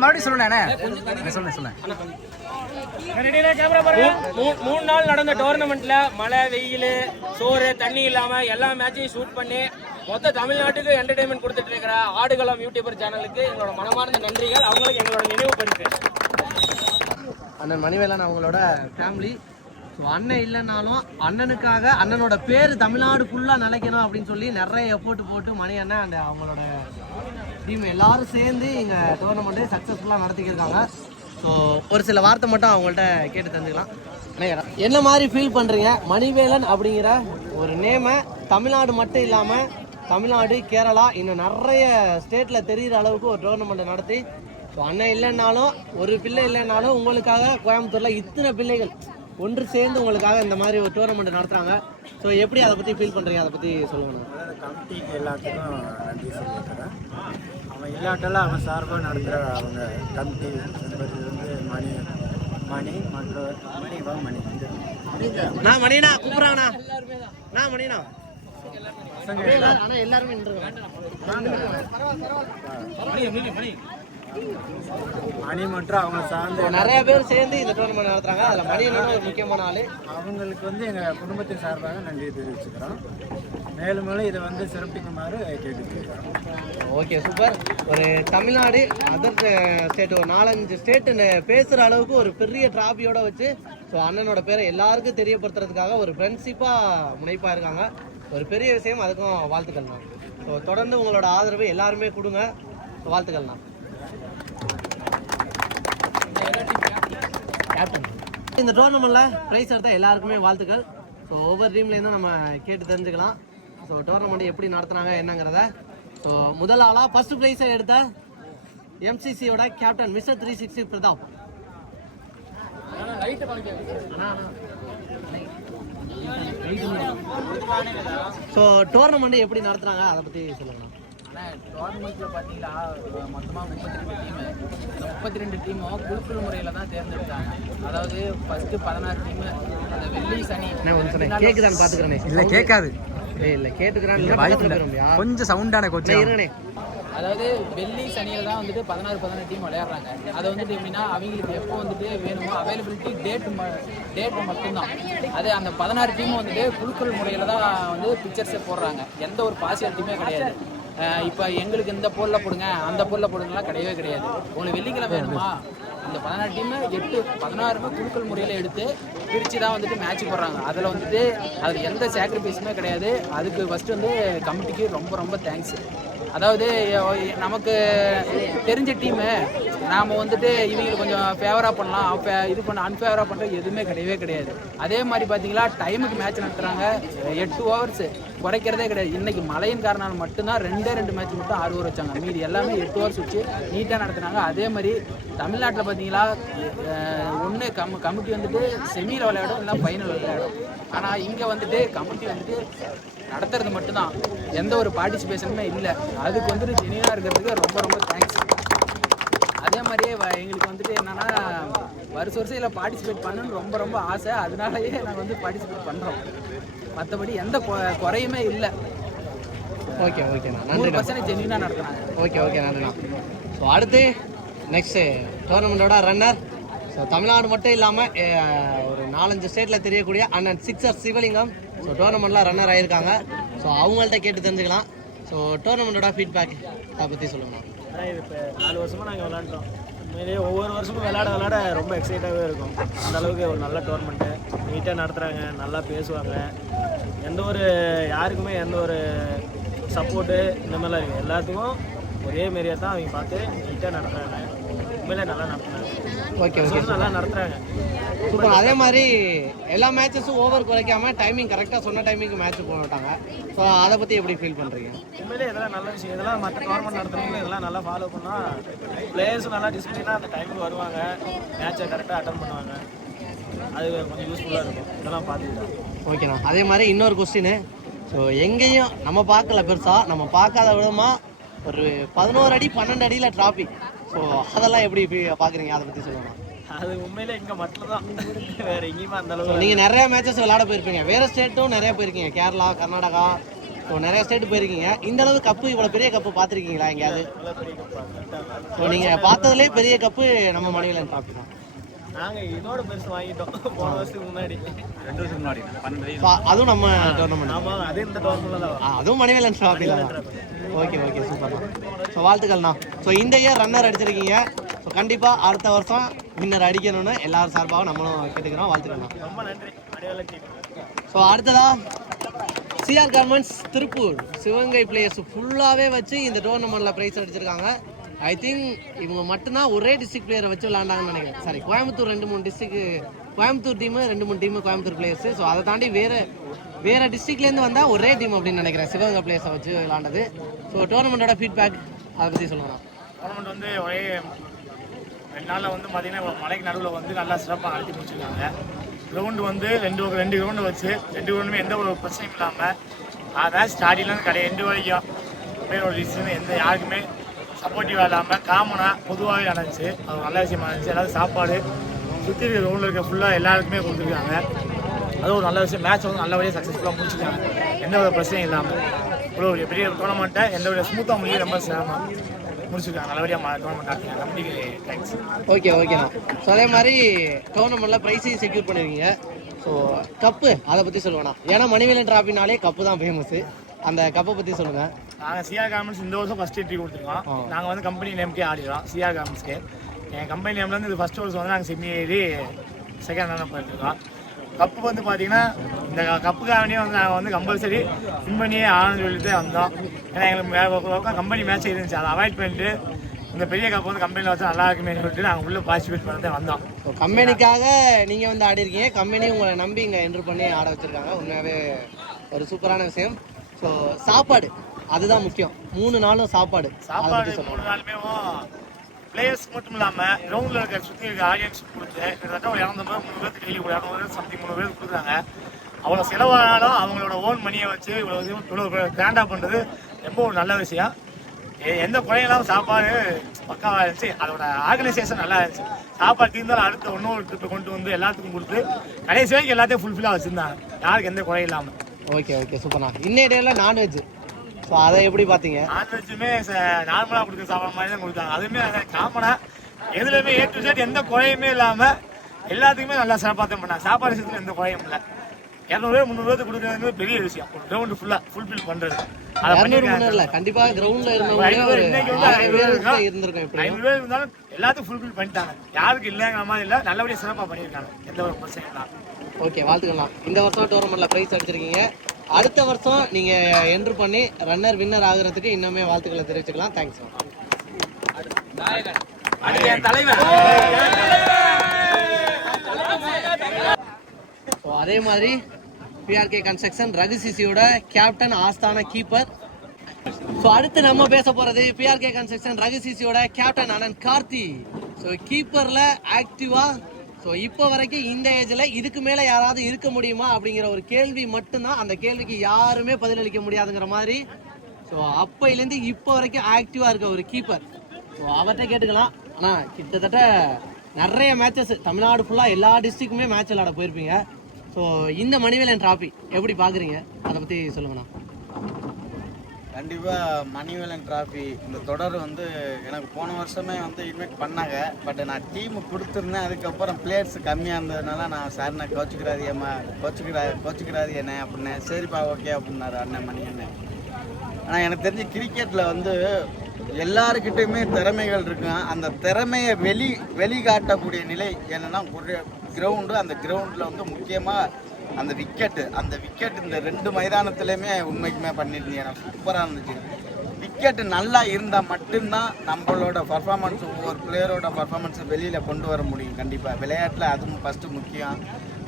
மறுபடியும் சொல்லுண்ணே. 3 நாள் நடந்த டோர்னமெண்ட்ல மழை வெயில் சோறு தண்ணி இல்லாம எல்லா மேட்சையும் ஷூட் பண்ணி மொத்த தமிழ்நாட்டுக்கு என்டர்டைன்மெண்ட் கொடுத்துட்டு இருக்கிற ஆடுகளம் யூடியூபர் சேனலுக்கு எங்களோட மனமார்ந்த நன்றிகள். அவங்களுக்கு எங்களோட நினைவு பரிசு. அண்ணன் மணிவேலன் அவங்களோட ஃபேமிலி. ஸோ அண்ணன் இல்லைன்னாலும் அண்ணனுக்காக அண்ணனோட பேர் தமிழ்நாடு ஃபுல்லாக நிலைக்கணும் அப்படின்னு சொல்லி நிறைய எஃபோர்ட் போட்டு மணி அண்ணன் அண்ட் அவங்களோட டீம் எல்லாரும் சேர்ந்து இங்கே டோர்னமெண்ட்டு சக்ஸஸ்ஃபுல்லாக நடத்திக்கிருக்காங்க. ஸோ ஒரு சில வார்த்தை மட்டும் அவங்கள்ட்ட கேட்டு தெரிஞ்சுக்கலாம். என்ன மாதிரி ஃபீல் பண்ணுறீங்க? மணிவேலன் அப்படிங்கிற ஒரு நேமை தமிழ்நாடு மட்டும் இல்லாமல் தமிழ்நாடு, கேரளா, இன்னும் நிறைய ஸ்டேட்டில் தெரிகிற அளவுக்கு ஒரு டோர்னமெண்ட்டை நடத்தி, ஸோ அண்ணன் இல்லைன்னாலும் ஒரு பிள்ளை இல்லைன்னாலும் உங்களுக்காக கோயம்புத்தூரில் இத்தனை பிள்ளைகள் ஒன்று சேர்ந்து உங்களுக்காக இந்த மாதிரி ஒரு டோர்னமெண்ட் நடத்துகிறாங்க. ஸோ எப்படி அதை பற்றி ஃபீல் பண்ணுறீங்க, அதை பற்றி சொல்லுங்கள். கமிட்டிக்கு எல்லாத்துக்கும் நன்றி சொல்லியிருக்கிறேன். அவன் இல்லாட்டெல்லாம் அவன் சார்பாக நடத்துகிற அவங்க கமிட்டி மெம்பர்ஸ் வந்து மணி மணி மற்றும் மணி நான் மணினா கூப்பிட்றாங்கண்ணா நான் மணினா ஆனால் எல்லாருமே மணி மற்றும் அவங்க சார்ந்த நிறைய பேர் சேர்ந்து இந்த டோர்னமெண்ட் நடத்துறாங்க. அதில் மணி என்னன்னா ஒரு முக்கியமான ஆள். அவங்களுக்கு வந்து எங்கள் குடும்பத்தின் சார்பாக நன்றி தெரிவிச்சுக்கிறோம். மேலும் மேலும் இதை வந்து சிறப்பிக்குமாறு கேட்டுக்கிறோம். Okay, super. ஒரு தமிழ்நாடு அதர் ஸ்டேட் ஒரு 4-5 ஸ்டேட்டு பேசுகிற அளவுக்கு ஒரு பெரிய டிராஃபியோட வச்சு ஸோ அண்ணனோட பேரை எல்லாருக்கும் தெரியப்படுத்துறதுக்காக ஒரு ஃப்ரெண்ட்ஷிப்பாக முனைப்பாக இருக்காங்க. ஒரு பெரிய விஷயம், அதுக்கும் வாழ்த்துக்கள்ண்ணா. ஸோ தொடர்ந்து உங்களோட ஆதரவு எல்லாருமே கொடுங்க. வாழ்த்துக்கள்ண்ணா. இந்த டோர்னமெண்ட்டில் ப்ரைஸ் எடுத்தால் எல்லாருக்குமே வாழ்த்துக்கள். ஸோ ஒவ்வொரு டீம்லேருந்தும் நம்ம கேட்டு தெரிஞ்சுக்கலாம். ஸோ டோர்னமெண்ட் எப்படி நடத்துனாங்க என்னங்கிறத. ஸோ முதல் ஆளாக ஃபர்ஸ்ட் ப்ரைஸை எடுத்த எம்சிசியோட captain mister 360 Prathap. So tournament எப்படி நடத்துறாங்க அதை பற்றி சொல்லுங்கண்ணா. ஆனால் டோர்னமெண்ட்டில் பார்த்தீங்களா மொத்தமாக 32 டீமு. இந்த 32 டீமும் குழுக்கள் முறையில் தான் தேர்ந்தெடுத்தாங்க. அதாவது ஃபஸ்ட்டு 16 டீமு அந்த வெள்ளி சனி கேட்குதான்னு பார்த்துக்கிறேனே. இல்லை கேட்காது, இல்லை கேட்டுக்கிறான் கொஞ்சம் சவுண்டான கோச்சு இருங்கண்ணே. அதாவது வெள்ளி சனியில் தான் வந்துட்டு 16 டீம் விளையாடுறாங்க. அதை வந்துட்டு எப்படின்னா அவங்களுக்கு எப்போ வந்துட்டு வேணுமோ அவைலபிலிட்டி டேட் மட்டும்தான். அது அந்த 16 டீமும் வந்துட்டு குழுக்கள் முறையில் தான் வந்து பிக்சர்ஸே போடுறாங்க. எந்த ஒரு பார்சியாலிட்டியுமே கிடையாது. இப்போ எங்களுக்கு இந்த போலில் போடுங்க அந்த போலில் போடுங்கலாம் கிடையவே கிடையாது. உங்களுக்கு வெள்ளிக்கிழமை வேணுமா இந்த 14 டீமு 16 குழுக்கள் முறையில் எடுத்து பிரித்து தான் வந்துட்டு மேட்ச் போடுறாங்க. அதில் வந்துட்டு அதில் எந்த சாக்ரிஃபைஸுமே கிடையாது. அதுக்கு ஃபஸ்ட்டு வந்து கமிட்டிக்கு ரொம்ப ரொம்ப தேங்க்ஸ். அதாவது நமக்கு தெரிஞ்ச டீமு நாம் வந்துட்டு இவங்களுக்கு கொஞ்சம் ஃபேவராக பண்ணலாம், இது பண்ண அன்ஃபேவராக பண்ணுறது எதுவுமே கிடையவே கிடையாது. அதே மாதிரி பார்த்தீங்களா டைமுக்கு மேட்ச் நடத்துகிறாங்க. 8 ஹவர்ஸ் குறைக்கிறதே கிடையாது. இன்றைக்கி மழையின் காரணம் மட்டும்தான் 2 மேட்ச் மட்டும் 6 ஓவர் வச்சாங்க. மீதி எல்லாமே 8 ஹவர்ஸ் வச்சு நீட்டாக நடத்துனாங்க. அதே மாதிரி தமிழ்நாட்டில் பார்த்தீங்களா ஒன்று கமிட்டி வந்துட்டு செமியில் விளையாடும் இல்லை ஃபைனல் விளையாடும். ஆனால் இங்கே வந்துட்டு கமிட்டி வந்துட்டு நடத்துறது மட்டும்தான், எந்த ஒரு பார்ட்டிசிபேஷனுமே இல்லை. அதுக்கு வந்துட்டு ஜெனியூனாக இருக்கிறதுக்கு ரொம்ப ரொம்ப தேங்க்ஸ். அதே மாதிரியே எங்களுக்கு வந்துட்டு என்னென்னா வருஷம் இதில் பார்ட்டிசிபேட் பண்ணணும்னு ரொம்ப ரொம்ப ஆசை. அதனாலயே நாங்கள் வந்து பார்ட்டிசிபேட் பண்ணுறோம். மற்றபடி எந்த குறையுமே இல்லை. ஓகே ஓகேண்ணா, நன்றி. 100% ஜெனியூனாக நடத்துனாங்க. ஓகே நன்றிண்ணா. ஸோ அடுத்து நெக்ஸ்ட்டு டோர்னமெண்ட்டோட ரன்னர். ஸோ தமிழ்நாடு மட்டும் இல்லாமல் ஒரு 4-5 ஸ்டேட்டில் தெரியக்கூடிய அண்ணன் சிக்ஸர் சிவலிங்கம் ஸோ டோர்னமெண்ட்டில் ரன்னர் ஆகியிருக்காங்க. ஸோ அவங்கள்ட்ட கேட்டு தெரிஞ்சுக்கலாம். ஸோ டோர்னமெண்ட்டோட ஃபீட்பேக் அதை பற்றி சொல்லுங்கண்ணா. இது இப்போ 4 வருஷமாக நாங்கள் விளாண்டோம். உண்மையிலேயே ஒவ்வொரு வருஷமும் விளாட ரொம்ப எக்ஸைட்டாகவே இருக்கும். அந்த அளவுக்கு ஒரு நல்ல டோர்னமெண்ட்டு நீட்டாக நடத்துகிறாங்க, நல்லா பேசுவாங்க. எந்த ஒரு யாருக்குமே எந்த ஒரு சப்போர்ட்டு இந்த மாதிரிலாம் இருக்குது. எல்லாத்துக்கும் ஒரே மாரியாக தான் அவங்க பார்த்து நீட்டாக நடத்துகிறாங்க. உண்மையிலே நல்லா நடத்துகிறாங்க. ஓகே நல்லா நடத்துகிறாங்க. சூப்பர். அதே மாதிரி எல்லா மேட்சஸும் ஓவர் குறைக்காம டைமிங் கரெக்டாக சொன்ன டைமிங்க்கு மேட்ச் போட்டாங்க. ஸோ அதை பற்றி எப்படி ஃபீல் பண்ணுறீங்க? உண்மையிலே இதெல்லாம் நல்ல விஷயம். இதெல்லாம் மற்ற டோர்னமெண்ட் நடத்துறவங்க இதெல்லாம் நல்லா ஃபாலோ பண்ணால் பிளேயர்ஸும் நல்லா டிசிப்ளினாக அந்த டைமுக்கு வருவாங்க, மேட்சை கரெக்டாக அட்டன் பண்ணுவாங்க. அது கொஞ்சம் யூஸ்ஃபுல்லாக இருக்கும். இதெல்லாம் பார்த்துக்கிட்டோம். ஓகேண்ணா. அதே மாதிரி இன்னொரு கொஸ்டின். ஸோ எங்கேயும் நம்ம பார்க்கல பெருசாக, நம்ம பார்க்காத விதமாக ஒரு 11 அடி 12 அடியில் டிராஃபிக். ஸோ அதெல்லாம் எப்படி பார்க்குறீங்க, அதை பற்றி சொல்லுங்கள். அது உண்மையிலே இங்கே மட்டும் தான், வேறு எங்கேயுமே அந்த அளவுக்கு. நீங்கள் நிறைய மேட்சஸ் விளையாட போயிருப்பீங்க, வேறு ஸ்டேட்டும் நிறைய போயிருக்கீங்க, கேரளா கர்நாடகா. ஸோ நிறைய ஸ்டேட்டு போயிருக்கீங்க. இந்த அளவு கப்பு இவ்வளோ பெரிய கப்பு பார்த்துருக்கீங்களா எங்கேயாவது? ஸோ நீங்கள் பார்த்ததுலேயே பெரிய கப்பு நம்ம மணிவேலன் டிராஃபி தான். நாங்கள் இதோட பெருசு வாங்கிட்டோம் போன வருஷத்துக்கு முன்னாடி, 2 வருஷத்துக்கு முன்னாடி. அதுவும் நம்ம டோர்னமெண்ட். ஆமாம், அது இந்த டோர்னமெண்ட்டில் தான். அதுவும் மணிவேலன் டிராஃபி தான். Okay super. ஸோ வாழ்த்துக்கள்ண்ணா. ஸோ இந்த இயர் ரன்னர் அடிச்சிருக்கீங்க. ஸோ கண்டிப்பாக அடுத்த வருஷம் வின்னர் அடிக்கணும்னு எல்லாரும் சார்பாகவும் நம்மளும் கேட்டுக்கிறோம். வாழ்த்துக்கள்ண்ணா. ரொம்ப நன்றி மணிவேலன் டீம். ஸோ அடுத்ததா CR garments Tiruppur Sivaganga players ஃபுல்லாகவே வச்சு இந்த டோர்னமெண்ட்டில் ப்ரைஸ் அடிச்சிருக்காங்க. ஐ திங்க் இவங்க மட்டும்தான் ஒரே டிஸ்ட்ரிக்ட் பிளேயரை வச்சு விளாண்டாங்கன்னு நினைக்கிறேன். Sorry, Coimbatore 2-3 district, Coimbatore team 2-3 team Coimbatore players. So அதை தாண்டி வேறு டிஸ்ட்ரிக்ட்லேருந்து வந்தால் ஒரே டீம் அப்படின்னு நினைக்கிறேன் சிவகங்கை பிளேயர்ஸை வச்சு விளாண்டது. ஸோ டோர்னமெண்ட்டோட ஃபீட்பேக் அதை பற்றி சொல்லுங்கள். டோர்னமெண்ட் வந்து ஒரே 2 நாளில் வந்து பார்த்திங்கன்னா மலைக்கு நடுவில் வந்து நல்லா சிறப்பாக நடத்தி முடிச்சிருக்காங்க. கிரவுண்டு வந்து 2 கிரவுண்டு வச்சு 2 கிரவுண்டுமே எந்த ஒரு பிரச்சனையும் இல்லாமல் அதான் ஸ்டார்டிங்லேருந்து கடை 2 வரைக்கும் பேர் ஒரு டிசிஷன் எந்த யாருக்குமே சப்போர்ட்டிவாக இல்லாமல் காமனாக பொதுவாகவே நடந்துச்சு. அது நல்ல விஷயமா இருந்துச்சு. எல்லாரும் சாப்பாடு சுற்றி இருக்க ரவுண்டில் இருக்க ஃபுல்லாக எல்லாருக்குமே கொடுத்துருக்காங்க. அது ஒரு நல்ல விஷயம். மேட்ச் வந்து நல்லபடியாக சக்ஸஸ்ஃபுல்லாக முடிச்சுருக்காங்க, எந்த ஒரு பிரச்சனையும் இல்லாமல். இவ்வளோ ஒரு பெரிய டோர்னமெண்ட்டை எந்த ஒரு ஸ்மூத்தாக முடியும் ரொம்ப சிரமமாக முடிச்சிருக்காங்க. நல்லபடியாக டோர்னமெண்ட் ஆடுங்க. நம்பிக்கை தேங்க்ஸ். ஓகேண்ணா. ஸோ அதே மாதிரி டோர்னமெண்ட்டில் ப்ரைஸையும் செக்யூர் பண்ணிருக்கீங்க. ஸோ கப்பு அதை பற்றி சொல்லுவேண்ணா. ஏன்னா மணிவேலன் டிராஃபினாலே கப்பு தான் ஃபேமஸ். அந்த கப்பை பற்றி சொல்லுங்கள். நாங்கள் சிஆர் கார்மெண்ட்ஸ் இந்த வருஷம் ஃபஸ்ட் என்ட்ரி கொடுத்துருக்கோம். நாங்கள் வந்து கம்பெனி நேம்க்கே ஆடிடுறோம், சிஆர் கார்மெண்ட்ஸ்க்கு. என் கம்பெனி நேம்லேருந்து இது ஃபஸ்ட் வருஷம் வந்து நாங்கள் செமி ஏறி செகண்ட் ரன் போயிட்டுருக்கோம். கப்பு வந்து பார்த்தீங்கன்னா இந்த கப்புக்காரனே வந்து நாங்கள் வந்து கம்பல்சரி வின் பண்ணியே ஆனந்து சொல்லிட்டு வந்தோம். ஏன்னா எங்களுக்கு கம்பெனி மேட்ச் இருந்துச்சு, அதை அவாய்ட் பண்ணிட்டு இந்த பெரிய கப்பு வந்து கம்பெனியில் வச்சு நல்லா இருக்குமே சொல்லிட்டு நாங்கள் உள்ளே பார்ட்டிசிபேட் பண்ணி வந்தோம். கம்பெனிக்காக நீங்கள் வந்து ஆடி இருக்கீங்க, கம்பெனி உங்களை நம்பி இங்கே என்ட்ரு பண்ணி ஆட வச்சுருக்காங்க. உண்மையாகவே ஒரு சூப்பரான விஷயம். ஸோ சாப்பாடு அதுதான் முக்கியம். 3 நாளும் சாப்பாடு 3 நாளுமே பிளேயர்ஸ் மட்டும் இல்லாமல் கிரவுண்டில் இருக்க சுற்றி இருக்க ஆடியன்ஸ் கொடுத்து கிட்டத்தட்ட ஒரு 200-300 பேருக்கு டெய்லி 200 சம்திங் 300 பேருக்கு கொடுக்குறாங்க. அவ்வளோ செலவானாலும் அவங்களோட ஓன் மணியை வச்சு இவ்வளோ கிராண்டாக பண்ணுறது ரொம்ப ஒரு நல்ல விஷயம். எந்த குறையில்லாமல் சாப்பாடு பக்காவாக இருந்துச்சு. அதோட ஆர்கனைசேஷன் நல்லா இருந்துச்சு. சாப்பாடு தீர்ந்தாலும் அடுத்த இன்னொரு ட்ரிப்பை கொண்டு வந்து எல்லாத்துக்கும் கொடுத்து கடைசி வரைக்கும் எல்லாத்தையும் ஃபுல்ஃபில்லாக வச்சுருந்தாங்க, யாருக்கு எந்த குறையும் இல்லாமல். ஓகே சூப்பர்ண்ணா. இன்னைய டேயில் நான்வெஜ், ஸோ அதை எப்படி பார்த்தீங்க? நான்வெஜ்ஜுமே நார்மலாக கொடுக்க சாப்பிட்ற மாதிரி தான் கொடுத்தாங்க. அதுவுமே காமனாக எதுலையுமே A to Z எந்த குறையுமே இல்லாமல் எல்லாத்துக்குமே நல்லா சிறப்பாக தான் பண்ணாங்க. சாப்பாடு விஷயத்தில் எந்த குறையும் இல்லை. 200-300 பேருக்கு கொடுக்குறது பெரிய விஷயம். ஒரு கிரவுண்டு ஃபுல்லாக ஃபுல்ஃபில் பண்ணுறது. அதை பண்ணிருக்காங்க. கண்டிப்பாக கிரவுண்டில் இருந்தவங்க 500 பேர் இருந்தாலும் எல்லாத்தையும் ஃபுல்ஃபில் பண்ணிட்டாங்க. யாருக்கு இல்லைங்கிற மாதிரி இல்லை, நல்லபடியாக சிறப்பாக பண்ணியிருக்காங்க, எந்த ஒரு பிரச்சனையும் இல்லாமல். ஓகே, வாழ்த்துக்கலாம். இந்த வருஷம் டோர்னமெண்ட்டில் ப்ரைஸ் அடிச்சிருக்கீங்க. அடுத்த வருஷம் நீங்கள் என்ட்ரு பண்ணி வின்னர் ஆகுறதுக்கு இன்னுமே வாழ்த்துக்களை தெரிவிச்சுக்கலாம். தேங்க்ஸ். அதே மாதிரி பிஆர்கே கன்ஸ்ட்ரக்ஷன் ரகுசிசியோட கேப்டன், ஆஸ்தான கீப்பர். ஸோ அடுத்து நம்ம பேச போகிறது பிஆர்கே கன்ஸ்ட்ரக்ஷன் ரகுசிசியோட கேப்டன் அண்ணன் கார்த்தி. ஸோ கீப்பரில் ஆக்டிவாக, ஸோ இப்போ வரைக்கும் இந்த ஏஜில் இதுக்கு மேலே யாராவது இருக்க முடியுமா அப்படிங்கிற ஒரு கேள்வி மட்டும்தான். அந்த கேள்விக்கு யாருமே பதிலளிக்க முடியாதுங்கிற மாதிரி. ஸோ அப்போலேருந்து இப்போ வரைக்கும் ஆக்டிவாக இருக்க ஒரு கீப்பர். ஸோ அவர்கிட்ட கேட்டுக்கலாம். ஆனால் கிட்டத்தட்ட நிறைய மேட்சஸ் தமிழ்நாடு ஃபுல்லாக எல்லா டிஸ்ட்ரிக்ட்டுமே மேட்ச் விளையாட போயிருப்பீங்க. ஸோ இந்த மணிவேலன் டிராஃபி எப்படி பார்க்குறீங்க, அதை பற்றி சொல்லுங்கண்ணா. கண்டிப்பாக மணிவேலன் டிராஃபி இந்த தொடர் வந்து எனக்கு போன வருஷமே வந்து இன்வைட் பண்ணாங்க. பட் நான் டீமு கொடுத்துருந்தேன். அதுக்கப்புறம் பிளேயர்ஸ் கம்மியாக இருந்ததுனால நான் சார் நான் கோச்சுக்கிறாது என்ன அப்படின்னேன். சரிப்பா ஓகே அப்படின்னாரு அண்ணன் மணி அண்ணன். ஆனால் எனக்கு தெரிஞ்சு கிரிக்கெட்டில் வந்து எல்லாருக்கிட்டையுமே திறமைகள் இருக்கும். அந்த திறமையை வெளிக்காட்டக்கூடிய நிலை என்னென்னா ஒரு கிரவுண்டு. அந்த கிரவுண்டில் வந்து முக்கியமாக அந்த விக்கெட்டு இந்த 2 மைதானத்துலேயுமே உண்மைக்குமே பண்ணியிருந்தீங்க. எனக்கு சூப்பராக இருந்துச்சு. விக்கெட்டு நல்லா இருந்தால் மட்டும்தான் நம்மளோட பர்ஃபார்மன்ஸ், ஒவ்வொரு பிளேயரோட பர்ஃபார்மன்ஸை வெளியில் கொண்டு வர முடியும். கண்டிப்பாக விளையாட்டில் அதுவும் ஃபஸ்ட்டு முக்கியம்.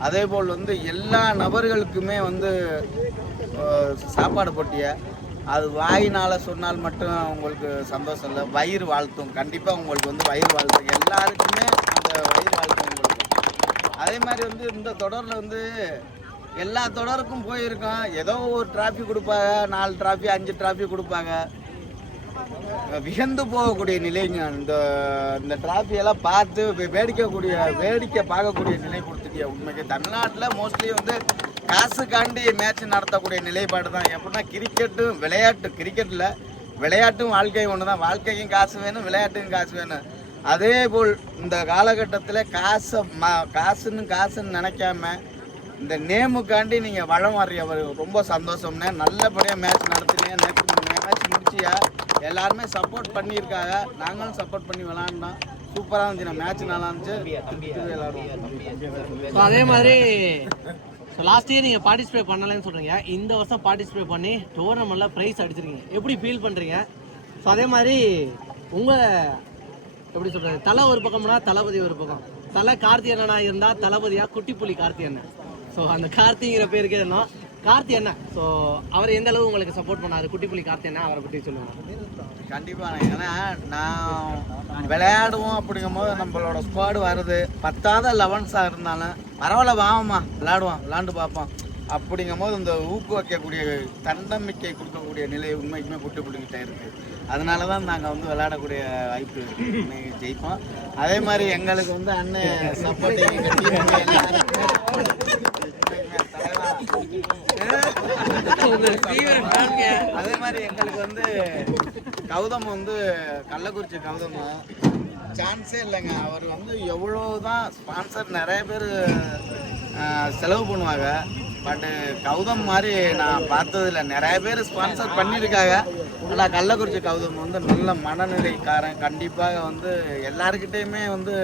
அதே போல் வந்து எல்லா நபர்களுக்குமே வந்து சாப்பாடு போட்டியை அது வாயினால் சொன்னால் மட்டும் உங்களுக்கு சந்தோஷம் இல்லை, வயிறு வாழ்த்தும். கண்டிப்பாக உங்களுக்கு வந்து வயிறு வாழ்த்தும், எல்லாருக்குமே அந்த வயிறு வாழ்த்தும் உங்களுக்கு. அதே மாதிரி வந்து இந்த தொடரில் வந்து எல்லா தொடருக்கும் போயிருக்கோம். ஏதோ ஒரு டிராஃபி கொடுப்பாங்க, 4 டிராஃபி 5 டிராஃபி கொடுப்பாங்க. வியந்து போகக்கூடிய நிலைங்க. இந்த டிராஃபியெல்லாம் பார்த்து வேடிக்கை பார்க்கக்கூடிய நிலை கொடுத்துட்டியா. உண்மைக்கு தமிழ்நாட்டில் மோஸ்ட்லி வந்து காசுக்காண்டி மேட்ச் நடத்தக்கூடிய நிலைப்பாடு தான். எப்படின்னா கிரிக்கெட்டில் விளையாட்டும் வாழ்க்கையும் ஒன்று தான். வாழ்க்கைக்கும் காசு வேணும், விளையாட்டுக்கும் காசு வேணும். அதே போல் இந்த காலகட்டத்தில் காசுன்னு நினைக்காம இந்த நேமுக்காண்டி நீங்கள் வளம் வர்றவர் ரொம்ப சந்தோஷம்னே. நல்லபடியாக மேட்ச் நடத்துறீங்க. மேட்ச் முடிச்சியா எல்லாருமே சப்போர்ட் பண்ணியிருக்காங்க, நாங்களும் சப்போர்ட் பண்ணி விளாண்டோம். சூப்பராக இருந்துச்சு. மேட்ச் நல்லா இருந்துச்சு. ஸோ அதே மாதிரி லாஸ்ட் இயர் நீங்கள் பார்ட்டிசிபேட் பண்ணலைன்னு சொல்கிறீங்க. இந்த வருஷம் பார்ட்டிசிபேட் பண்ணி டோர்னமெண்ட்டில் ப்ரைஸ் அடிச்சிருக்கீங்க. எப்படி ஃபீல் பண்ணுறீங்க? ஸோ அதே மாதிரி உங்கள் எப்படி சொல்கிறது, தலை ஒரு பக்கம்னா தளபதி ஒரு பக்கம். தலை கார்த்தி அண்ணனா இருந்தால் தளபதியாக குட்டிப்புலி கார்த்தி அண்ணன். ஸோ அந்த கார்த்திங்கிற பேருக்கு என்ன கார்த்தி அண்ணன். ஸோ அவர் எந்த அளவு உங்களுக்கு சப்போர்ட் பண்ணாரு, குட்டிப்புலி கார்த்தி அண்ணன், அவரை பற்றி சொல்லுங்கள். கண்டிப்பாக. ஏன்னா நான் விளையாடுவோம் அப்படிங்கும்போது நம்மளோட ஸ்குவாடு வருது. 10th 11th இருந்தாலும் பரவாயில்ல, வாங்கம்மா விளையாண்டு பார்ப்போம் அப்படிங்கும் போது இந்த ஊக்குவிக்கக்கூடிய தன்னம்பிக்கை கொடுக்கக்கூடிய நிலை உண்மைக்குமே குட்டிப்புலிக்கிட்டே இருக்குது. அதனால தான் நாங்கள் வந்து விளையாடக்கூடிய வாய்ப்பு இருக்கு. இன்னைக்கு ஜெயிப்போம். அதே மாதிரி எங்களுக்கு வந்து அண்ணன் சப்போர்ட் அதே மாதிரி எங்களுக்கு வந்து கௌதம் வந்து கள்ளக்குறிச்சி கௌதம் சான்ஸே இல்லைங்க. அவர் வந்து எவ்வளோதான் ஸ்பான்சர் நிறைய பேர் செலவு பண்ணுவாங்க, பட்டு கௌதம் மாதிரி நான் பார்த்ததில்ல. நிறைய பேர் ஸ்பான்சர் பண்ணியிருக்காங்க, ஆனால் கள்ளக்குறிச்சி கௌதம் வந்து நல்ல மனநிலைக்காரன். கண்டிப்பாக வந்து எல்லாருக்கிட்டேயுமே வந்து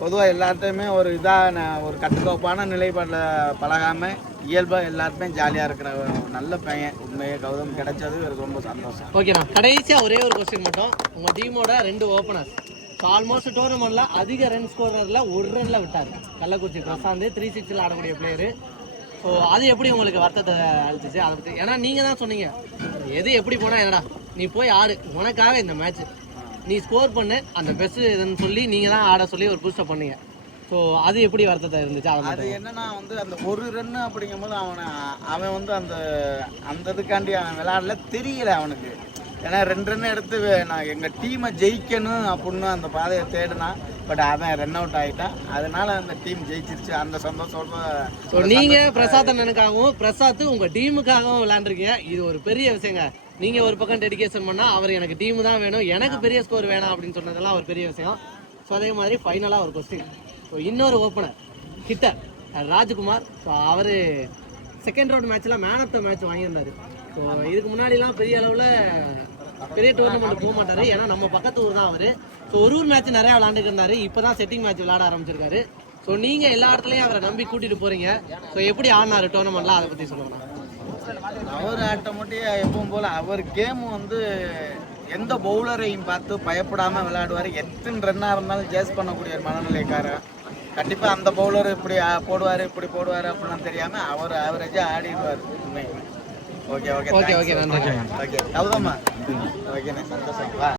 பொதுவாக எல்லார்ட்டையுமே ஒரு இதாக ஒரு கட்டுக்கோப்பான நிலைப்பாடில் பழகாமல் இயல்பாக எல்லாருமே ஜாலியாக இருக்கிற நல்ல பையன். உண்மையே கௌதம் கிடைச்சது எனக்கு ரொம்ப சந்தோஷம். ஓகேண்ணா, கடைசியாக ஒரே ஒரு கொஸ்டின் மட்டும். உங்கள் டீமோட 2 ஓப்பனர்ஸ் ஆல்மோஸ்ட் டோர்னமெண்ட்ல அதிக ரன் ஸ்கோரரில் 1 ரன்ல விட்டார். கள்ளக்குறிச்சி பிரசாந்த் 360 ஆடக்கூடிய பிளேயரு. ஸோ அது எப்படி உங்களுக்கு வருத்தத்தை அழிச்சிச்சு அதை பற்றி? ஏன்னா நீங்கள் தான் சொன்னீங்க எது எப்படி போனால் என்னடா நீ போய் ஆடு, உனக்காக இந்த மேட்ச் நீ ஸ்கோர் பண்ணு, அந்த பெஸ்ட் இதுன்னு சொல்லி நீங்கள் தான் ஆட சொல்லி ஒரு பூஸ்டப் பண்ணீங்க. ஸோ அது எப்படி வருத்தத்தை இருந்துச்சு? அது என்னன்னா வந்து அந்த 1 ரன்னு அப்படிங்கும்போது அவன் வந்து அந்த இதுக்காண்டி அவன் விளையாடல, தெரியல அவனுக்கு. ஏன்னா 2 ரன் எடுத்து நான் எங்கள் டீமை ஜெயிக்கணும் அப்படின்னு அந்த பாதையை தேடினான். பட் அவன் ரன் அவுட் ஆகிட்டான். அதனால அந்த டீம் ஜெயிச்சிருச்சு. அந்த சந்தோஷத்தோட ஸோ நீங்கள் பிரசாத் அண்ணனுக்காகவும் பிரசாத் உங்கள் டீமுக்காகவும் விளையாண்டுருக்கீங்க. இது ஒரு பெரிய விஷயங்க. நீங்கள் ஒரு பக்கம் டெடிகேஷன் பண்ணால் அவர் எனக்கு டீமு தான் வேணும், எனக்கு பெரிய ஸ்கோர் வேணாம் அப்படின்னு சொன்னதெல்லாம் ஒரு பெரிய விஷயம். ஸோ அதே மாதிரி ஃபைனலாக ஒரு கொஸ்டின். ஸோ இன்னொரு ஓப்பனர் கிட்டர் ராஜ்குமார். ஸோ அவர் செகண்ட் ரவுண்ட் மேட்ச்சில் மேன் ஆஃப் த மேட்ச் வாங்கியிருந்தார். ஸோ இதுக்கு முன்னாடிலாம் பெரிய அளவில் பெரிய டோர்னமெண்ட் போக மாட்டார், ஏன்னா நம்ம பக்கத்து ஊர் தான் அவர். ஸோ ஒரு மேட்ச் நிறையா விளாண்டுட்டு இருந்தார். இப்போ தான் செட்டிங் மேட்ச் விளையாட ஆரம்பிச்சிருக்காரு. ஸோ நீங்கள் எல்லா இடத்துலையும் அவரை நம்பி கூட்டிகிட்டு போகிறீங்க. ஸோ எப்படி ஆடினார் டோர்னமெண்ட்லாம், அதை பற்றி சொல்லுங்கண்ணா. அவர் ஆட்டோமேட்டிக்காக எப்பவும் போல் அவர் கேம் வந்து எந்த பவுலரையும் பார்த்து பயப்படாமல் விளையாடுவார். எத்தனை ரன்னாக இருந்தாலும் சேஸ் பண்ணக்கூடிய மனநிலைக்காரர். கண்டிப்பாக அந்த பவுலர் இப்படி போடுவார் இப்படி போடுவார் அப்படிலாம் தெரியாமல் அவர் ஆவரேஜாக ஆடிடுவார். உண்மை. ஓகே ஓகே ஓகே ஓகே நன்றி. ஓகே கௌதம்மா ஓகேண்ணே, சந்தோஷம். வா.